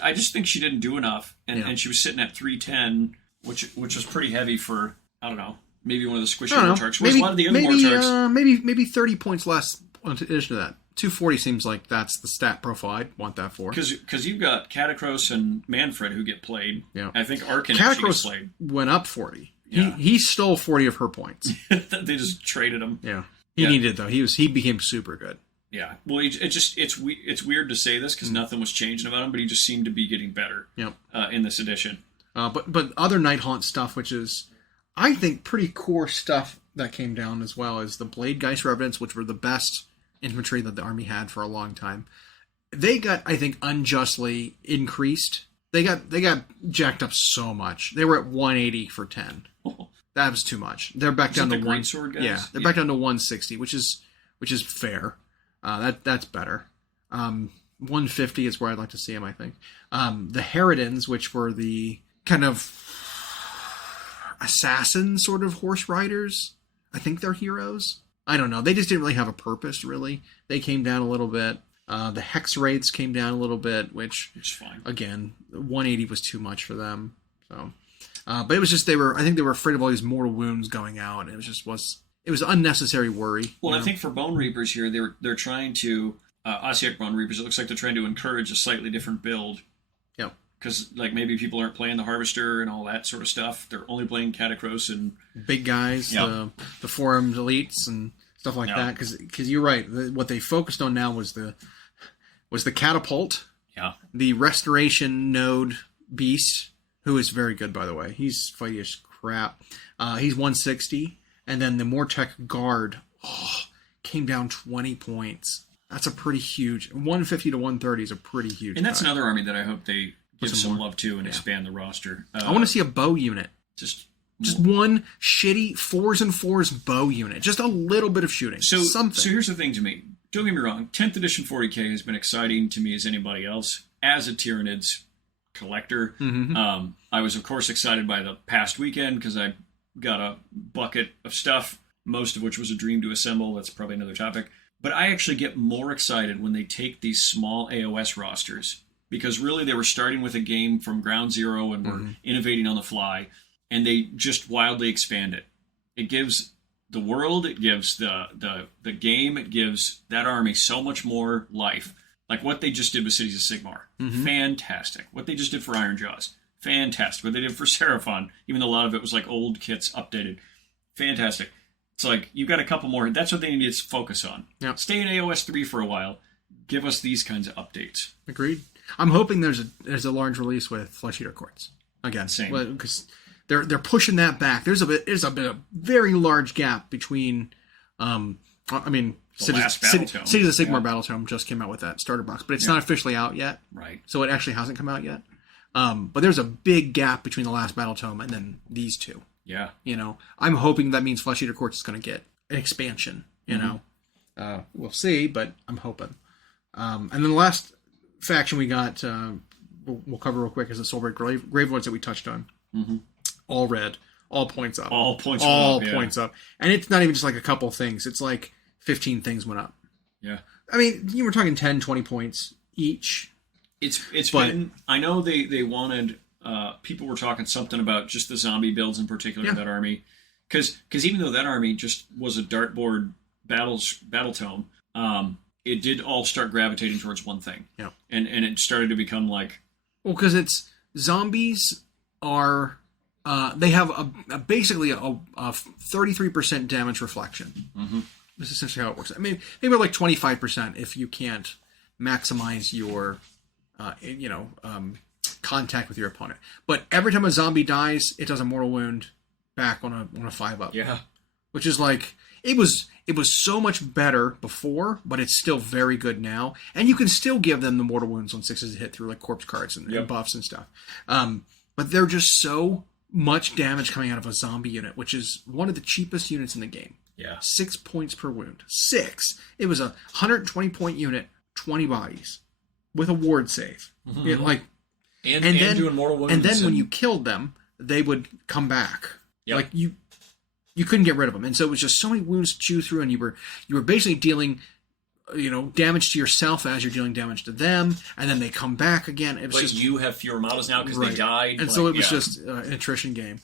I just think she didn't do enough, and she was sitting at 310, which was pretty heavy for, I don't know, maybe one of the squishy Wartarks. Whereas a lot of the other Wartarks, maybe 30 points less in addition to that. 240 seems like that's the stat profile I'd want that for. Because you've got Catacross and Manfred who get played. Yeah. I think Arkin actually gets played. Went up 40. Yeah. He stole 40 of her points. They just traded him. Yeah. He needed though. He became super good. Yeah. Well, it's weird to say this because nothing was changing about him, but he just seemed to be getting better. Yep. In this edition. But other Night Haunt stuff, which is I think pretty core stuff that came down as well is the Blade Geist Revenants, which were the best infantry that the army had for a long time. They got, I think, unjustly increased. They got jacked up so much. They were at 180 for 10. Oh. That was too much. They're back down to greatsword guys? Yeah, they're back down to 160, which is fair. That's better. 150 is where I'd like to see them, I think. The Harridans, which were the kind of assassin sort of horse riders, I think they're heroes. I don't know. They just didn't really have a purpose, really. They came down a little bit. The Hex Raids came down a little bit, which fine. Again, 180 was too much for them. So, but it was just I think they were afraid of all these mortal wounds going out, and it was unnecessary worry. Well, I think for Bone Reapers here, they're trying to Ossiarch Bone Reapers. It looks like they're trying to encourage a slightly different build. Yeah. Because like maybe people aren't playing the Harvester and all that sort of stuff. They're only playing Catacross and big guys, the Forum Elites and stuff like that. Because you're right. What they focused on now was the Catapult. Yeah. The Restoration Node Beast, who is very good, by the way. He's fighty as crap. He's 160. And then the Mortec Guard came down 20 points. That's a pretty huge... 150 to 130 is a pretty huge... And that's another army that I hope they give some love to and expand the roster. I want to see a bow unit. Just one shitty 4s and 4s bow unit. Just a little bit of shooting. Something. So here's the thing to me. Don't get me wrong. 10th edition 40k has been exciting to me as anybody else. As a Tyranids collector, I was, of course, excited by the past weekend because I got a bucket of stuff, most of which was a dream to assemble. That's probably another topic. But I actually get more excited when they take these small AoS rosters, because really they were starting with a game from ground zero and were innovating on the fly, and they just wildly expand it. It gives the world, it gives the game, it gives that army so much more life. Like what they just did with Cities of Sigmar. Fantastic. What they just did for Ironjawz. Fantastic. What they did for Seraphon, even though a lot of it was like old kits updated. Fantastic. It's like, you got a couple more. That's what they need to focus on. Yep. Stay in AOS 3 for a while. Give us these kinds of updates. Agreed. I'm hoping there's a large release with Flesh Eater Courts. Again. Same. Because they're pushing that back. There's a very large gap between... Cities of Sigmar Battletome just came out with that starter box, but it's not officially out yet. Right. So it actually hasn't come out yet. But there's a big gap between the last Battletome and then these two. Yeah. I'm hoping that means Flesh Eater Courts is going to get an expansion, we'll see, but I'm hoping. And then the last faction we got, we'll cover real quick, is the Soulbreak Gravelords that we touched on. All red, all points up. All points up. And it's not even just like a couple things. It's like 15 things went up. Yeah. I mean, you were talking 10, 20 points each. It's been... I know they wanted... people were talking something about just the zombie builds in particular of that army. Because even though that army just was a dartboard battle tome, it did all start gravitating towards one thing. Yeah. And it started to become like... Well, because it's... Zombies are... they have basically a 33% damage reflection. This is essentially how it works. I mean, maybe like 25% if you can't maximize your, contact with your opponent. But every time a zombie dies, it does a mortal wound back on a 5-up. Yeah. Which is like, it was so much better before, but it's still very good now. And you can still give them the mortal wounds on 6s to hit through like corpse cards and buffs and stuff. But they're just so much damage coming out of a zombie unit, which is one of the cheapest units in the game. Yeah. 6 points per wound. 6. It was a 120 point unit, 20 bodies with a ward save. And then doing mortal wounds. And then when you killed them, they would come back. Yep. Like you couldn't get rid of them. And so it was just so many wounds to chew through, and you were basically dealing damage to yourself as you're dealing damage to them, and then they come back again. It was but you have fewer models now because they died. And so it was just an attrition game.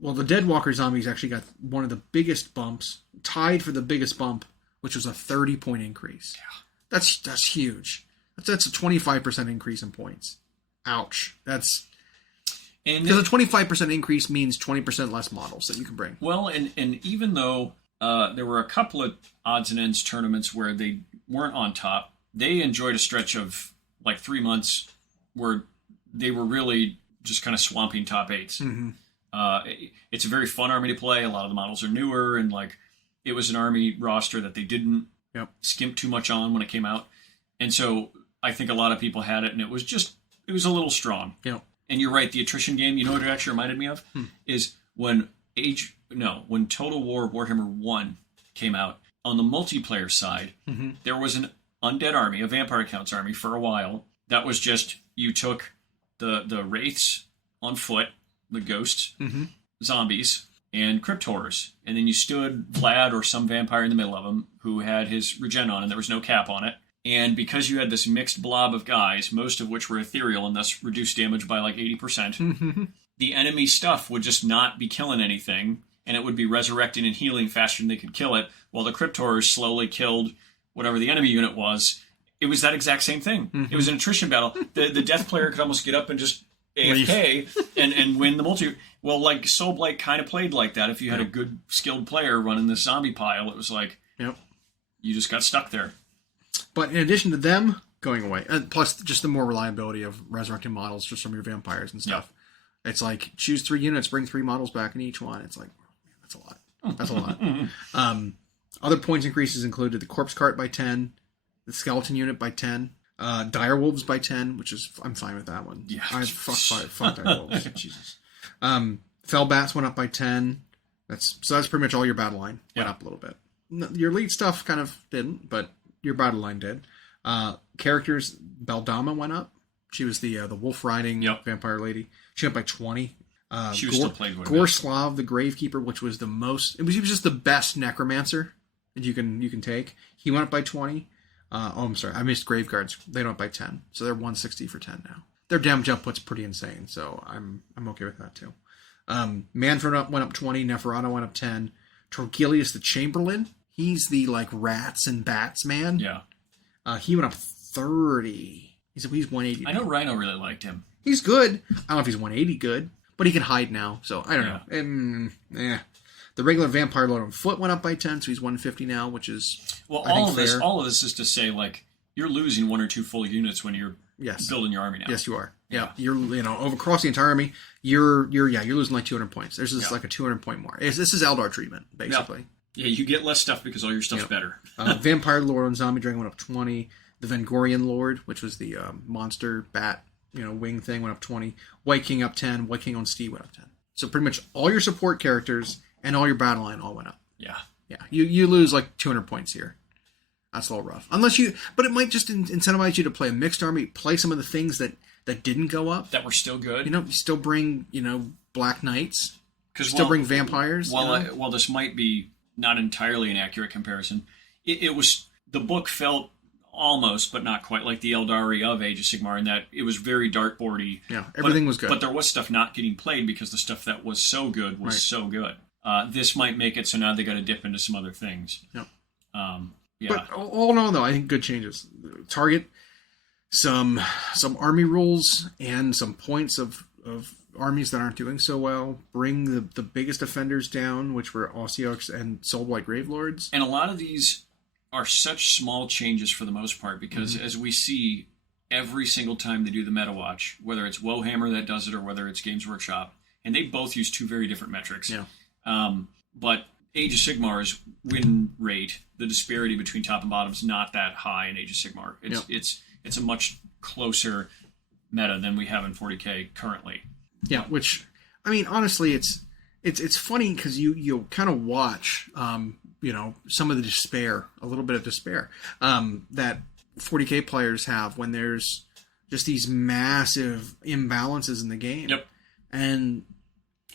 Well, the Deadwalker zombies actually got one of the biggest bumps, tied for the biggest bump, which was a 30-point increase. Yeah. That's huge. That's a 25% increase in points. Ouch. Because a 25% increase means 20% less models that you can bring. Well, and even though there were a couple of odds and ends tournaments where they weren't on top, they enjoyed a stretch of like 3 months where they were really just kind of swamping top 8s. It's a very fun army to play. A lot of the models are newer, and like it was an army roster that they didn't skimp too much on when it came out. And so I think a lot of people had it, and it was a little strong. Yep. And you're right, the attrition game, you know what it actually reminded me of? Is when Total War Warhammer 1 came out, on the multiplayer side, there was an undead army, a Vampire Counts army for a while, that was just, you took the Wraiths on foot, the ghosts, zombies, and Crypt Horrors. And then you stood Vlad or some vampire in the middle of them who had his regen on, and there was no cap on it. And because you had this mixed blob of guys, most of which were ethereal and thus reduced damage by like 80%, the enemy stuff would just not be killing anything, and it would be resurrecting and healing faster than they could kill it, while the Crypt Horrors slowly killed whatever the enemy unit was. It was that exact same thing. It was an attrition battle. The death player could almost get up and just AFK and win the multi. Well, like Soulblight kind of played like that. If you had a good skilled player running this zombie pile, it was like you just got stuck there. But in addition to them going away, and plus just the more reliability of resurrecting models just from your vampires and stuff, it's like choose 3 units, bring 3 models back in each one. It's like, man, that's a lot. That's a lot. Other points increases included the corpse cart by 10, the skeleton unit by 10, direwolves by 10, which is I'm fine with that one. Yeah, fuck direwolves. Jesus. Fell bats went up by 10. That's pretty much all your battle line went up a little bit. Your lead stuff kind of didn't, but your battle line did. Characters, Beldama went up. She was the wolf riding vampire lady. She went by 20. She was still played with Gorslav, the Gravekeeper, which was the most. He was just the best necromancer that you can take. He went up by 20. I'm sorry, I missed Graveguards. They went up by 10, so they're 160 for 10 now. Their damage output's pretty insane, so I'm okay with that too. Manfred went up 20. Neferata went up 10. Torgilius the Chamberlain. He's the like rats and bats man. Yeah. He went up 30. He's 180. I know Rhino really liked him. He's good. I don't know if he's 180 good, but he can hide now, so I don't know. The regular Vampire Lord on foot went up by 10, so he's 150 now, which is all of this is to say, like, you're losing 1 or 2 full units when you're building your army now. Yes, you are. Yeah. You're over across the entire army. You're losing like 200 points. There's just like a 200 point more. This is Eldar treatment basically. Yeah, you get less stuff because all your stuff's better. Vampire Lord on Zombie Dragon went up 20. The Vengorian Lord, which was the monster bat, wing thing, went up 20. White King up 10. White King on Steed went up 10. So pretty much all your support characters and all your battle line all went up. Yeah. Yeah. You lose like 200 points here. That's a little rough. But it might just incentivize you to play a mixed army, play some of the things that didn't go up. That were still good. You still bring, Black Knights. Bring vampires. While this might be not entirely an accurate comparison, it was, the book felt almost, but not quite, like the Eldari of Age of Sigmar in that it was very dartboardy. Yeah, everything was good. But there was stuff not getting played because the stuff that was so good was so good. This might make it so now they got to dip into some other things. Yeah. Yeah. But all in all, though, I think good changes. Target some army rules and some points of armies that aren't doing so well. Bring the biggest offenders down, which were Ossiarchs and Soulblight Gravelords. And a lot of these are such small changes for the most part because as we see every single time they do the meta watch, whether it's Wohammer that does it or whether it's Games Workshop, and they both use 2 very different metrics. Yeah. But Age of Sigmar's win rate, the disparity between top and bottom is not that high in Age of Sigmar. It's a much closer meta than we have in 40K currently. Yeah, which, I mean, honestly, it's funny because you kind of watch, some of the despair, a little bit of despair, that 40K players have when there's just these massive imbalances in the game. Yep. And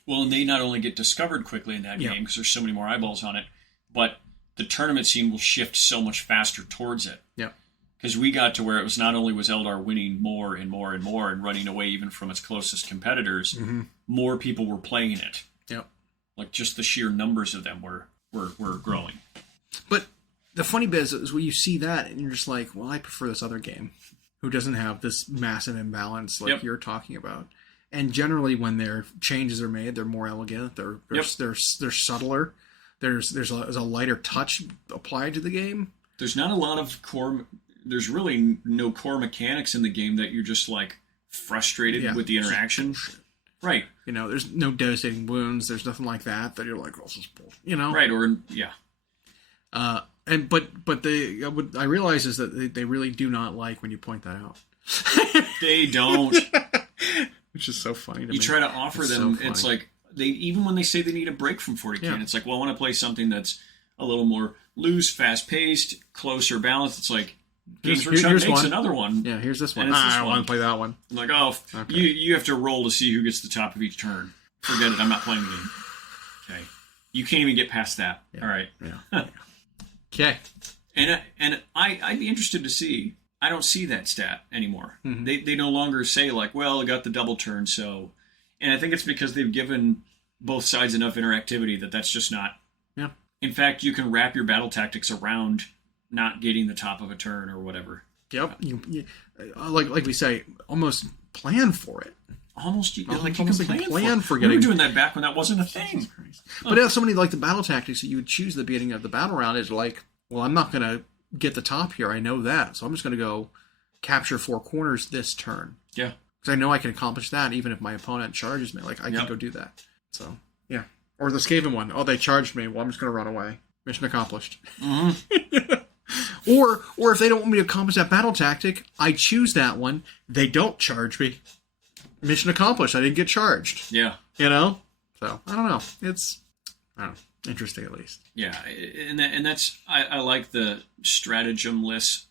they not only get discovered quickly in that game because there's so many more eyeballs on it, but the tournament scene will shift so much faster towards it. Yeah. Because we got to where it was not only was Eldar winning more and more and more and running away even from its closest competitors, more people were playing it. Yeah. Like just the sheer numbers of them were growing. But the funny bit is when you see that and you're just like, well, I prefer this other game who doesn't have this massive imbalance like you're talking about. And generally when their changes are made, they're more elegant, they're subtler. There's a lighter touch applied to the game. There's not a lot of core. There's really no core mechanics in the game that you're just like frustrated with the interaction. Right. There's no devastating wounds. There's nothing like that you're like, oh, this is bull. Right. Or yeah. I realize is that they really do not like when you point that out. They don't. Which is so funny to me. You try to offer them. So it's like even when they say they need a break from 40K, and it's like, well, I want to play something that's a little more loose, fast paced, closer balanced. It's like Games Workshop makes another one. Yeah, here's this one. I don't want to play that one. I'm like, okay. you have to roll to see who gets the top of each turn. Forget it. I'm not playing the game. Okay, you can't even get past that. Yeah. All right. Yeah. Okay. And I'd be interested to see. I don't see that stat anymore. Mm-hmm. They no longer say like, well, I got the double turn, so. And I think it's because they've given both sides enough interactivity that's just not. Yeah. In fact, you can wrap your battle tactics around not getting the top of a turn or whatever. Yep. Like we say, almost plan for it. Almost, you can plan for getting. We were doing that back when that wasn't a thing. But so many like the battle tactics that you would choose at the beginning of the battle round is like, well, I'm not going to get the top here. I know that, so I'm just going to go capture 4 corners this turn. Yeah. Because I know I can accomplish that even if my opponent charges me. Like, I can go do that. So, yeah. Or the Skaven one. Oh, they charged me. Well, I'm just going to run away. Mission accomplished. Mm-hmm. or if they don't want me to accomplish that battle tactic, I choose that one. They don't charge me. Mission accomplished. I didn't get charged. Yeah. So, I don't know. It's, interesting at least. Yeah. And that's, I like the stratagem-less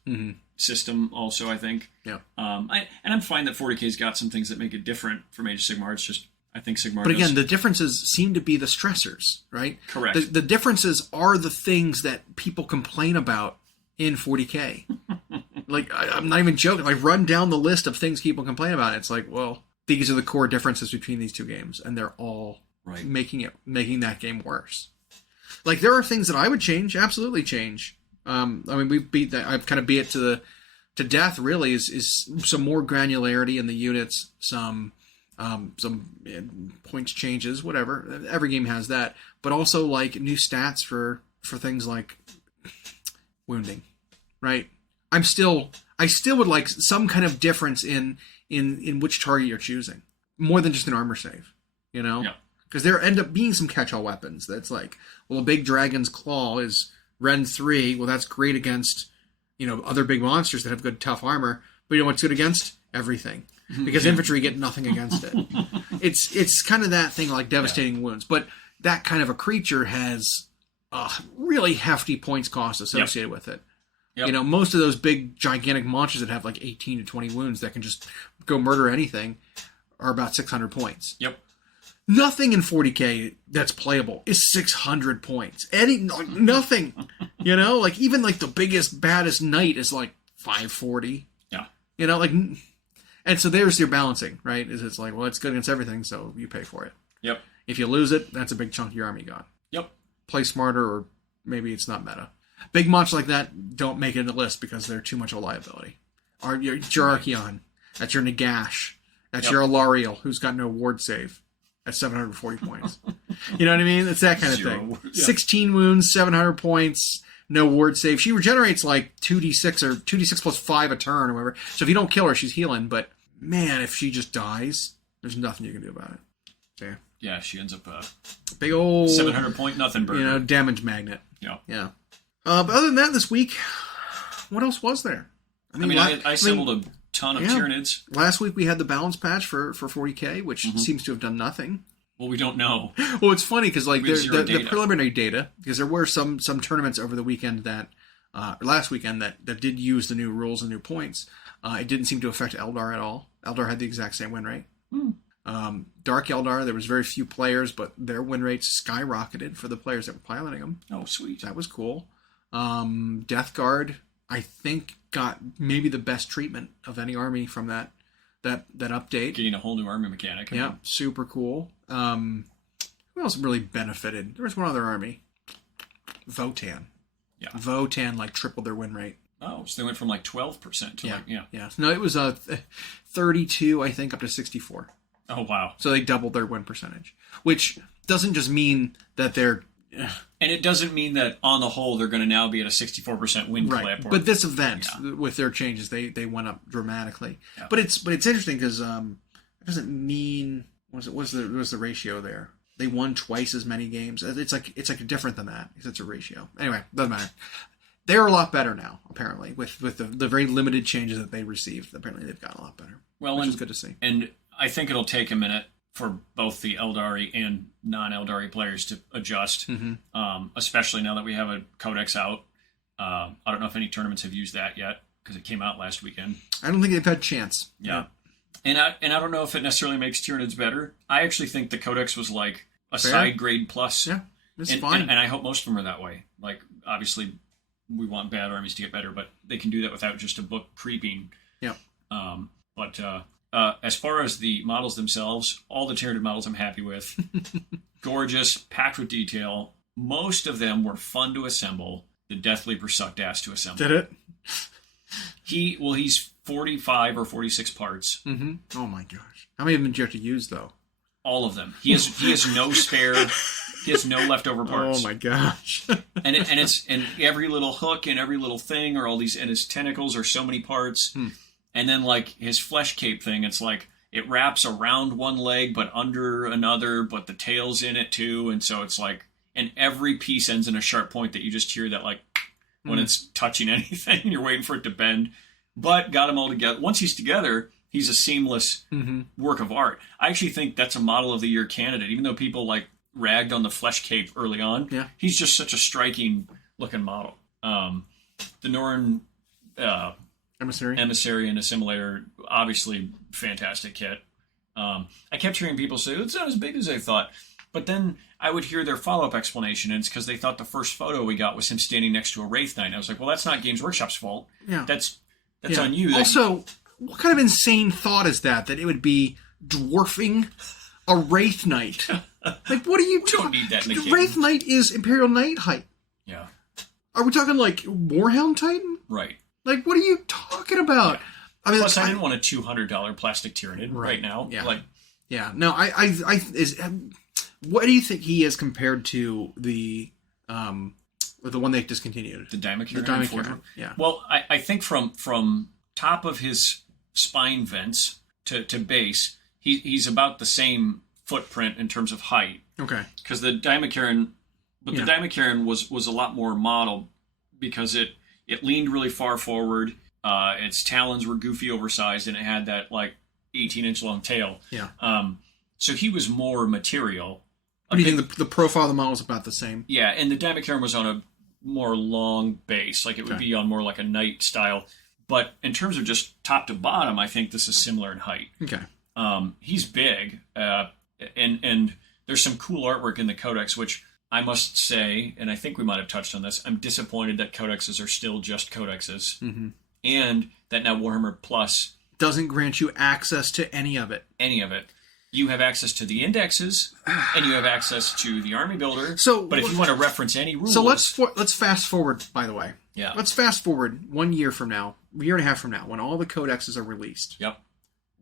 system also, I think. Yeah. I'm fine that 40K's got some things that make it different from Age of Sigmar. It's just, I think Sigmar But again, the differences seem to be the stressors, right? Correct. The differences are the things that people complain about in 40K. Like, I'm not even joking. Like, run down the list of things people complain about. It's like, well, these are the core differences between these two games, and they're all making that game worse. Like, there are things that I would change, absolutely change. We've beat that. I've kind of beat it to death. Really, is some more granularity in the units, some points changes, whatever. Every game has that, but also like new stats for things like wounding, right? I still would like some kind of difference in which target you're choosing, more than just an armor save, Yeah. Because there end up being some catch-all weapons that's like, well, a big dragon's claw is Ren 3. Well, that's great against, other big monsters that have good tough armor. But you know what's good against? Everything. Because infantry get nothing against it. It's kind of that thing like devastating wounds. But that kind of a creature has a really hefty points cost associated with it. Yep. Most of those big, gigantic monsters that have like 18 to 20 wounds that can just go murder anything are about 600 points. Yep. Nothing in 40K that's playable is 600 points. Nothing. Like even like the biggest, baddest knight is like 540. Yeah. And so there's your balancing, right? It's like, well, it's good against everything, so you pay for it. Yep. If you lose it, that's a big chunk of your army gone. Yep. Play smarter, or maybe it's not meta. Big monsters like that don't make it in the list because they're too much of a liability. Your Archeon, that's your Nagash, that's your Alariel, who's got no ward save at 740 points. You know what I mean? It's that kind of thing. 16 wounds, 700 points, no ward save. She regenerates like 2d6 or 2d6 plus 5 a turn or whatever. So if you don't kill her, she's healing. But man, if she just dies, there's nothing you can do about it. Yeah. Yeah, she ends up big old 700 point nothing burger. Damage magnet. Yeah. Yeah. But other than that, this week, what else was there? I assembled a ton of Tyranids. Last week we had the balance patch for 40K, which seems to have done nothing. Well, we don't know. Well, it's funny because like the preliminary data, because there were some tournaments over the weekend last weekend that did use the new rules and new points. It didn't seem to affect Eldar at all. Eldar had the exact same win rate. Dark Eldar, there was very few players, but their win rates skyrocketed for the players that were piloting them. Oh, sweet. That was cool. Death Guard, I think, got maybe the best treatment of any army from that update. Getting a whole new army mechanic. Yeah, super cool. Who else really benefited? There was one other army. Votan. Yeah. Votan tripled their win rate. Oh, so they went from 12% to Yeah. No, it was 32, I think, up to 64. Oh, wow. So they doubled their win percentage, which doesn't just mean that they're... And it doesn't mean that, on the whole, they're going to now be at a 64% win clip. But this event, with their changes, they went up dramatically. Yeah. But it's interesting because it doesn't mean... what's the ratio there? They won twice as many games. It's like different than that because it's a ratio. Anyway, doesn't matter. They're a lot better now, apparently, with the very limited changes that they received. Apparently, they've gotten a lot better, which is good to see. And I think it'll take a minute for both the Eldari and non-Eldari players to adjust, especially now that we have a codex out. I don't know if any tournaments have used that yet because it came out last weekend. I don't think they've had a chance. Yeah. And I don't know if it necessarily makes Tyranids better. I actually think the codex was like a side grade plus. Yeah, it's fine. And I hope most of them are that way. Like, obviously, we want bad armies to get better, but they can do that without just a book creeping. Yeah. But as far as the models themselves, all the Tyranid models I'm happy with. Gorgeous, packed with detail. Most of them were fun to assemble. The Death Leaper sucked ass to assemble. Did it? He's 45 or 46 parts. Mm-hmm. Oh my gosh! How many of them did you have to use though? All of them. He has no spare. He has no leftover parts. Oh my gosh! and every little hook and every little thing are all these, and his tentacles are so many parts. And then like his flesh cape thing, it's like it wraps around one leg but under another, but the tail's in it too, and so it's like, and every piece ends in a sharp point that you just hear that like when it's touching anything, you're waiting for it to bend. But got them all together. Once he's together, he's a seamless work of art. I actually think that's a Model of the Year candidate, even though people like ragged on the flesh cape early on. Yeah. He's just such a striking looking model. The Norn Emissary and Assimilator, obviously fantastic kit. I kept hearing people say, it's not as big as I thought. But then I would hear their follow-up explanation, and it's because they thought the first photo we got was him standing next to a Wraith Knight. And I was like, well, that's not Games Workshop's fault. Yeah. That's on you. Also, what kind of insane thought is that it would be dwarfing a Wraith Knight? Like, what are you talking about? Don't need that in a game. Wraith Knight is Imperial Knight height. Yeah. Are we talking like Warhelm Titan? Right. Like, what are you talking about? Yeah. I mean, plus, I didn't want a $200 plastic Tyranid right now. Yeah. Like, yeah. No, what do you think he is compared to the one they discontinued? The Daimokiran? The Daimokiran, yeah. Well, I think from top of his spine vents to base, he's about the same footprint in terms of height. Okay. Because the Daimokiran, the Daimokiran was a lot more modeled because it leaned really far forward. Its talons were goofy oversized, and it had that like 18-inch long tail. Yeah. So he was more material. What do you think the profile of the model is about the same? Yeah, and the Daimokiran was on a more long base. Like it would be on more like a knight style. But in terms of just top to bottom, I think this is similar in height. Okay. He's big, and there's some cool artwork in the Codex, which I must say, and I think we might have touched on this, I'm disappointed that Codexes are still just Codexes. Mm-hmm. And that now Warhammer Plus doesn't grant you access to any of it. You have access to the indexes, and you have access to the army builder. But if you want to reference any rules... So let's fast forward, by the way. Yeah. Let's fast forward 1 year from now, a year and a half from now, when all the codexes are released. Yep.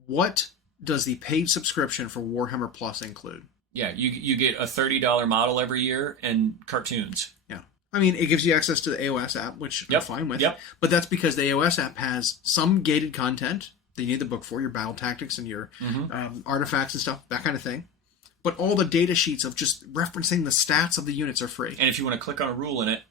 What does the paid subscription for Warhammer Plus include? Yeah, you get a $30 model every year and cartoons. Yeah. I mean, it gives you access to the AoS app, which I'm fine with. Yep. But that's because the AoS app has some gated content that you need the book for, your battle tactics and your artifacts and stuff, that kind of thing. But all the data sheets of just referencing the stats of the units are free. And if you want to click on a rule in it,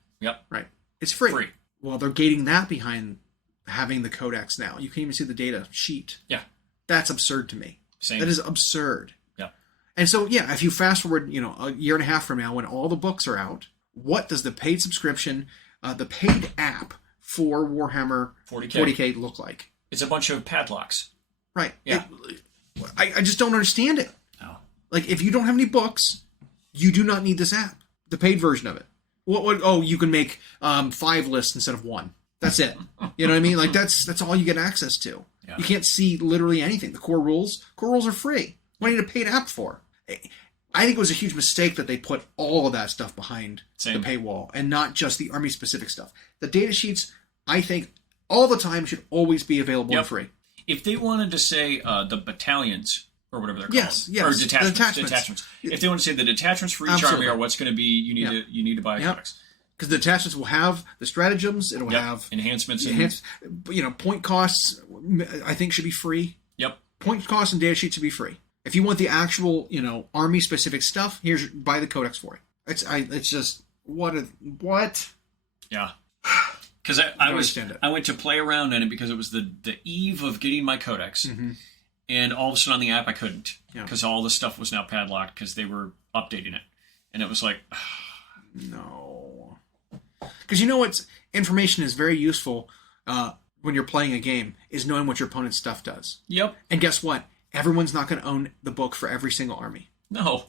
right. It's free. Well, they're gating that behind having the codex now. You can even see the data sheet. Yeah. That's absurd to me. Same. That is absurd. Yeah. And so, if you fast forward, a year and a half from now when all the books are out, what does the paid subscription, the paid app for Warhammer 40K look like? It's a bunch of padlocks. Right. Yeah. I just don't understand it. No. Like, if you don't have any books, you do not need this app. The paid version of it. You can make 5 lists instead of 1. That's it. You know what I mean? Like, that's all you get access to. Yeah. You can't see literally anything. The core rules are free. What do you need a paid app for? I think it was a huge mistake that they put all of that stuff behind the paywall and not just the army-specific stuff. The data sheets, I think, all the time should always be available and free. If they wanted to say the battalions, or whatever they're called. Yes. Or detachments. If they want to say the detachments for each army are what's going to be, you need to buy a codex. Because the detachments will have the stratagems, it'll have enhancements. Point costs, I think, should be free. Yep. Point costs and data sheets should be free. If you want the actual, army specific stuff, buy the codex for it. It's just what? Yeah. Because I went to play around in it because it was the eve of getting my codex, and all of a sudden on the app I couldn't because all the stuff was now padlocked because they were updating it, and it was like, no. Because information is very useful when you're playing a game, is knowing what your opponent's stuff does. Yep. And guess what? Everyone's not going to own the book for every single army. No.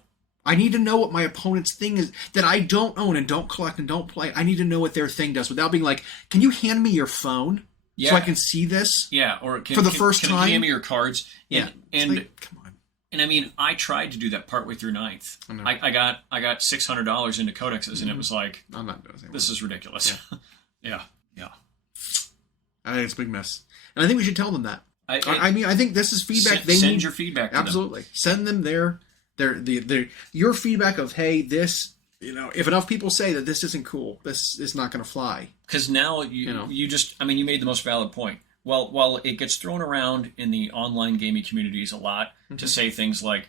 I need to know what my opponent's thing is that I don't own and don't collect and don't play. I need to know what their thing does without being like, can you hand me your phone so I can see this? Yeah, or for the first time? Can you hand me your cards? And like, come on. And I mean, I tried to do that partway through 9th. I got $600 into codexes, and it was like, I'm not doing it. This is ridiculous. Yeah. I think it's a big mess, and I think we should tell them that. I think this is feedback. Send your feedback. Absolutely, send them your feedback of, hey, this, if enough people say that this isn't cool, this is not going to fly. Because now you just, you made the most valid point. Well, while it gets thrown around in the online gaming communities a lot to say things like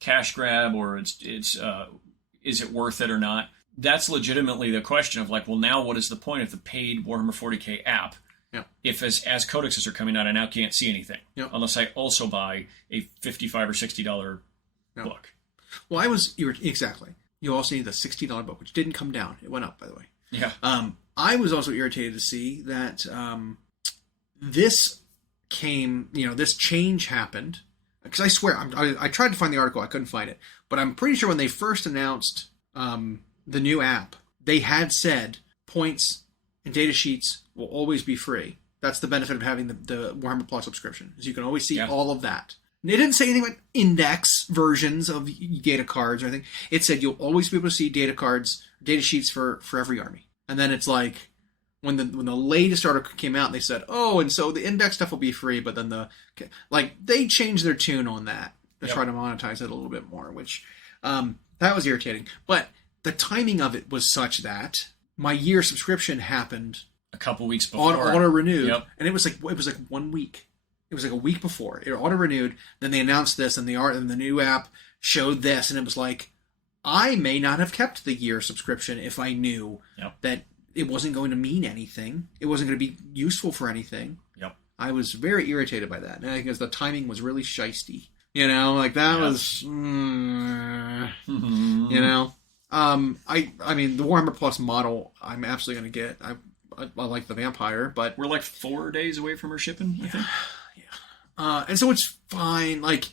cash grab or it's is it worth it or not, that's legitimately the question of like, well, now what is the point of the paid Warhammer 40k app? Yeah. If as codexes are coming out, I now can't see anything unless I also buy a $55 or $60 book. Well, exactly. You also need the $60 book, which didn't come down. It went up, by the way. Yeah. I was also irritated to see that this came, this change happened. Because I swear, I tried to find the article, I couldn't find it. But I'm pretty sure when they first announced the new app, they had said points and data sheets will always be free. That's the benefit of having the Warhammer Plus subscription, is you can always see all of that. And it didn't say anything about index versions of data cards or anything. It said you'll always be able to see data sheets for every army. And then it's like, when the latest article came out, they said, oh, and so the index stuff will be free, but then they changed their tune on that to try to monetize it a little bit more, which that was irritating. But the timing of it was such that my year subscription happened a couple weeks before. Auto renewed, and it was like 1 week. It was like a week before it auto renewed. Then they announced this, and the new app showed this, and it was like, I may not have kept the year subscription if I knew that it wasn't going to mean anything. It wasn't going to be useful for anything. Yep. I was very irritated by that, because the timing was really shisty. Like that was, I mean, the Warhammer Plus model, I'm absolutely going to get. I like the vampire, but we're like 4 days away from her shipping, I think. Yeah. And so it's fine. Like,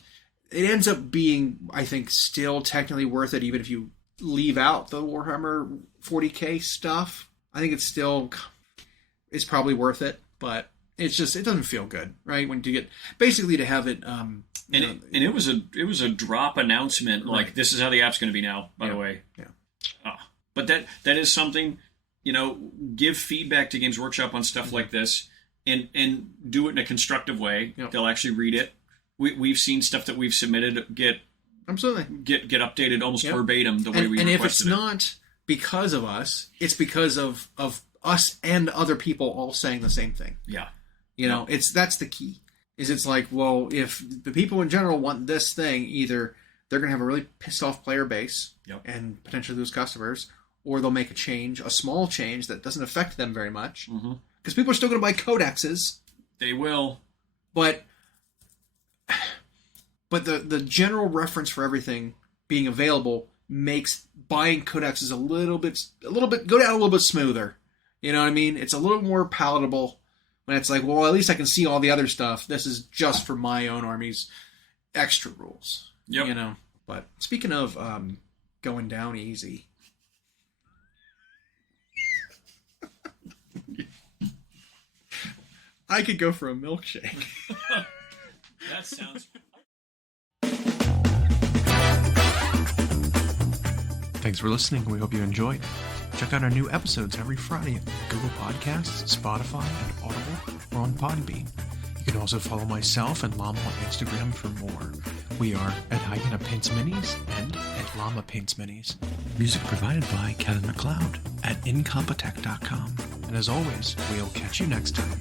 it ends up being, I think, still technically worth it, even if you leave out the Warhammer 40k stuff. I think it's probably worth it, but it's just, it doesn't feel good, right? When you get, basically to have it, it was a drop announcement, right. Like, this is how the app's going to be now, by the way. Yeah. But that is something, give feedback to Games Workshop on stuff like this, and do it in a constructive way. Yep. They'll actually read it. We've seen stuff that we've submitted get updated almost verbatim the way we requested it. And if it's not because of us, it's because of us and other people all saying the same thing. Yeah. That's the key. It's like, well, if the people in general want this thing, either they're going to have a really pissed off player base and potentially lose customers, or they'll make a small change that doesn't affect them very much. Because people are still going to buy codexes. They will. But the general reference for everything being available makes buying codexes a little bit go down a little bit smoother. You know what I mean? It's a little more palatable when it's like, well, at least I can see all the other stuff. This is just for my own army's extra rules. Yep. But speaking of going down easy. I could go for a milkshake. That sounds... Thanks for listening. We hope you enjoyed. Check out our new episodes every Friday at Google Podcasts, Spotify, and Audible, or on Podbean. You can also follow myself and Llama on Instagram for more. We are at Hyena Paints Minis and at Llama Paints Minis. Music provided by Kevin MacLeod at incompetech.com. And as always, we'll catch you next time.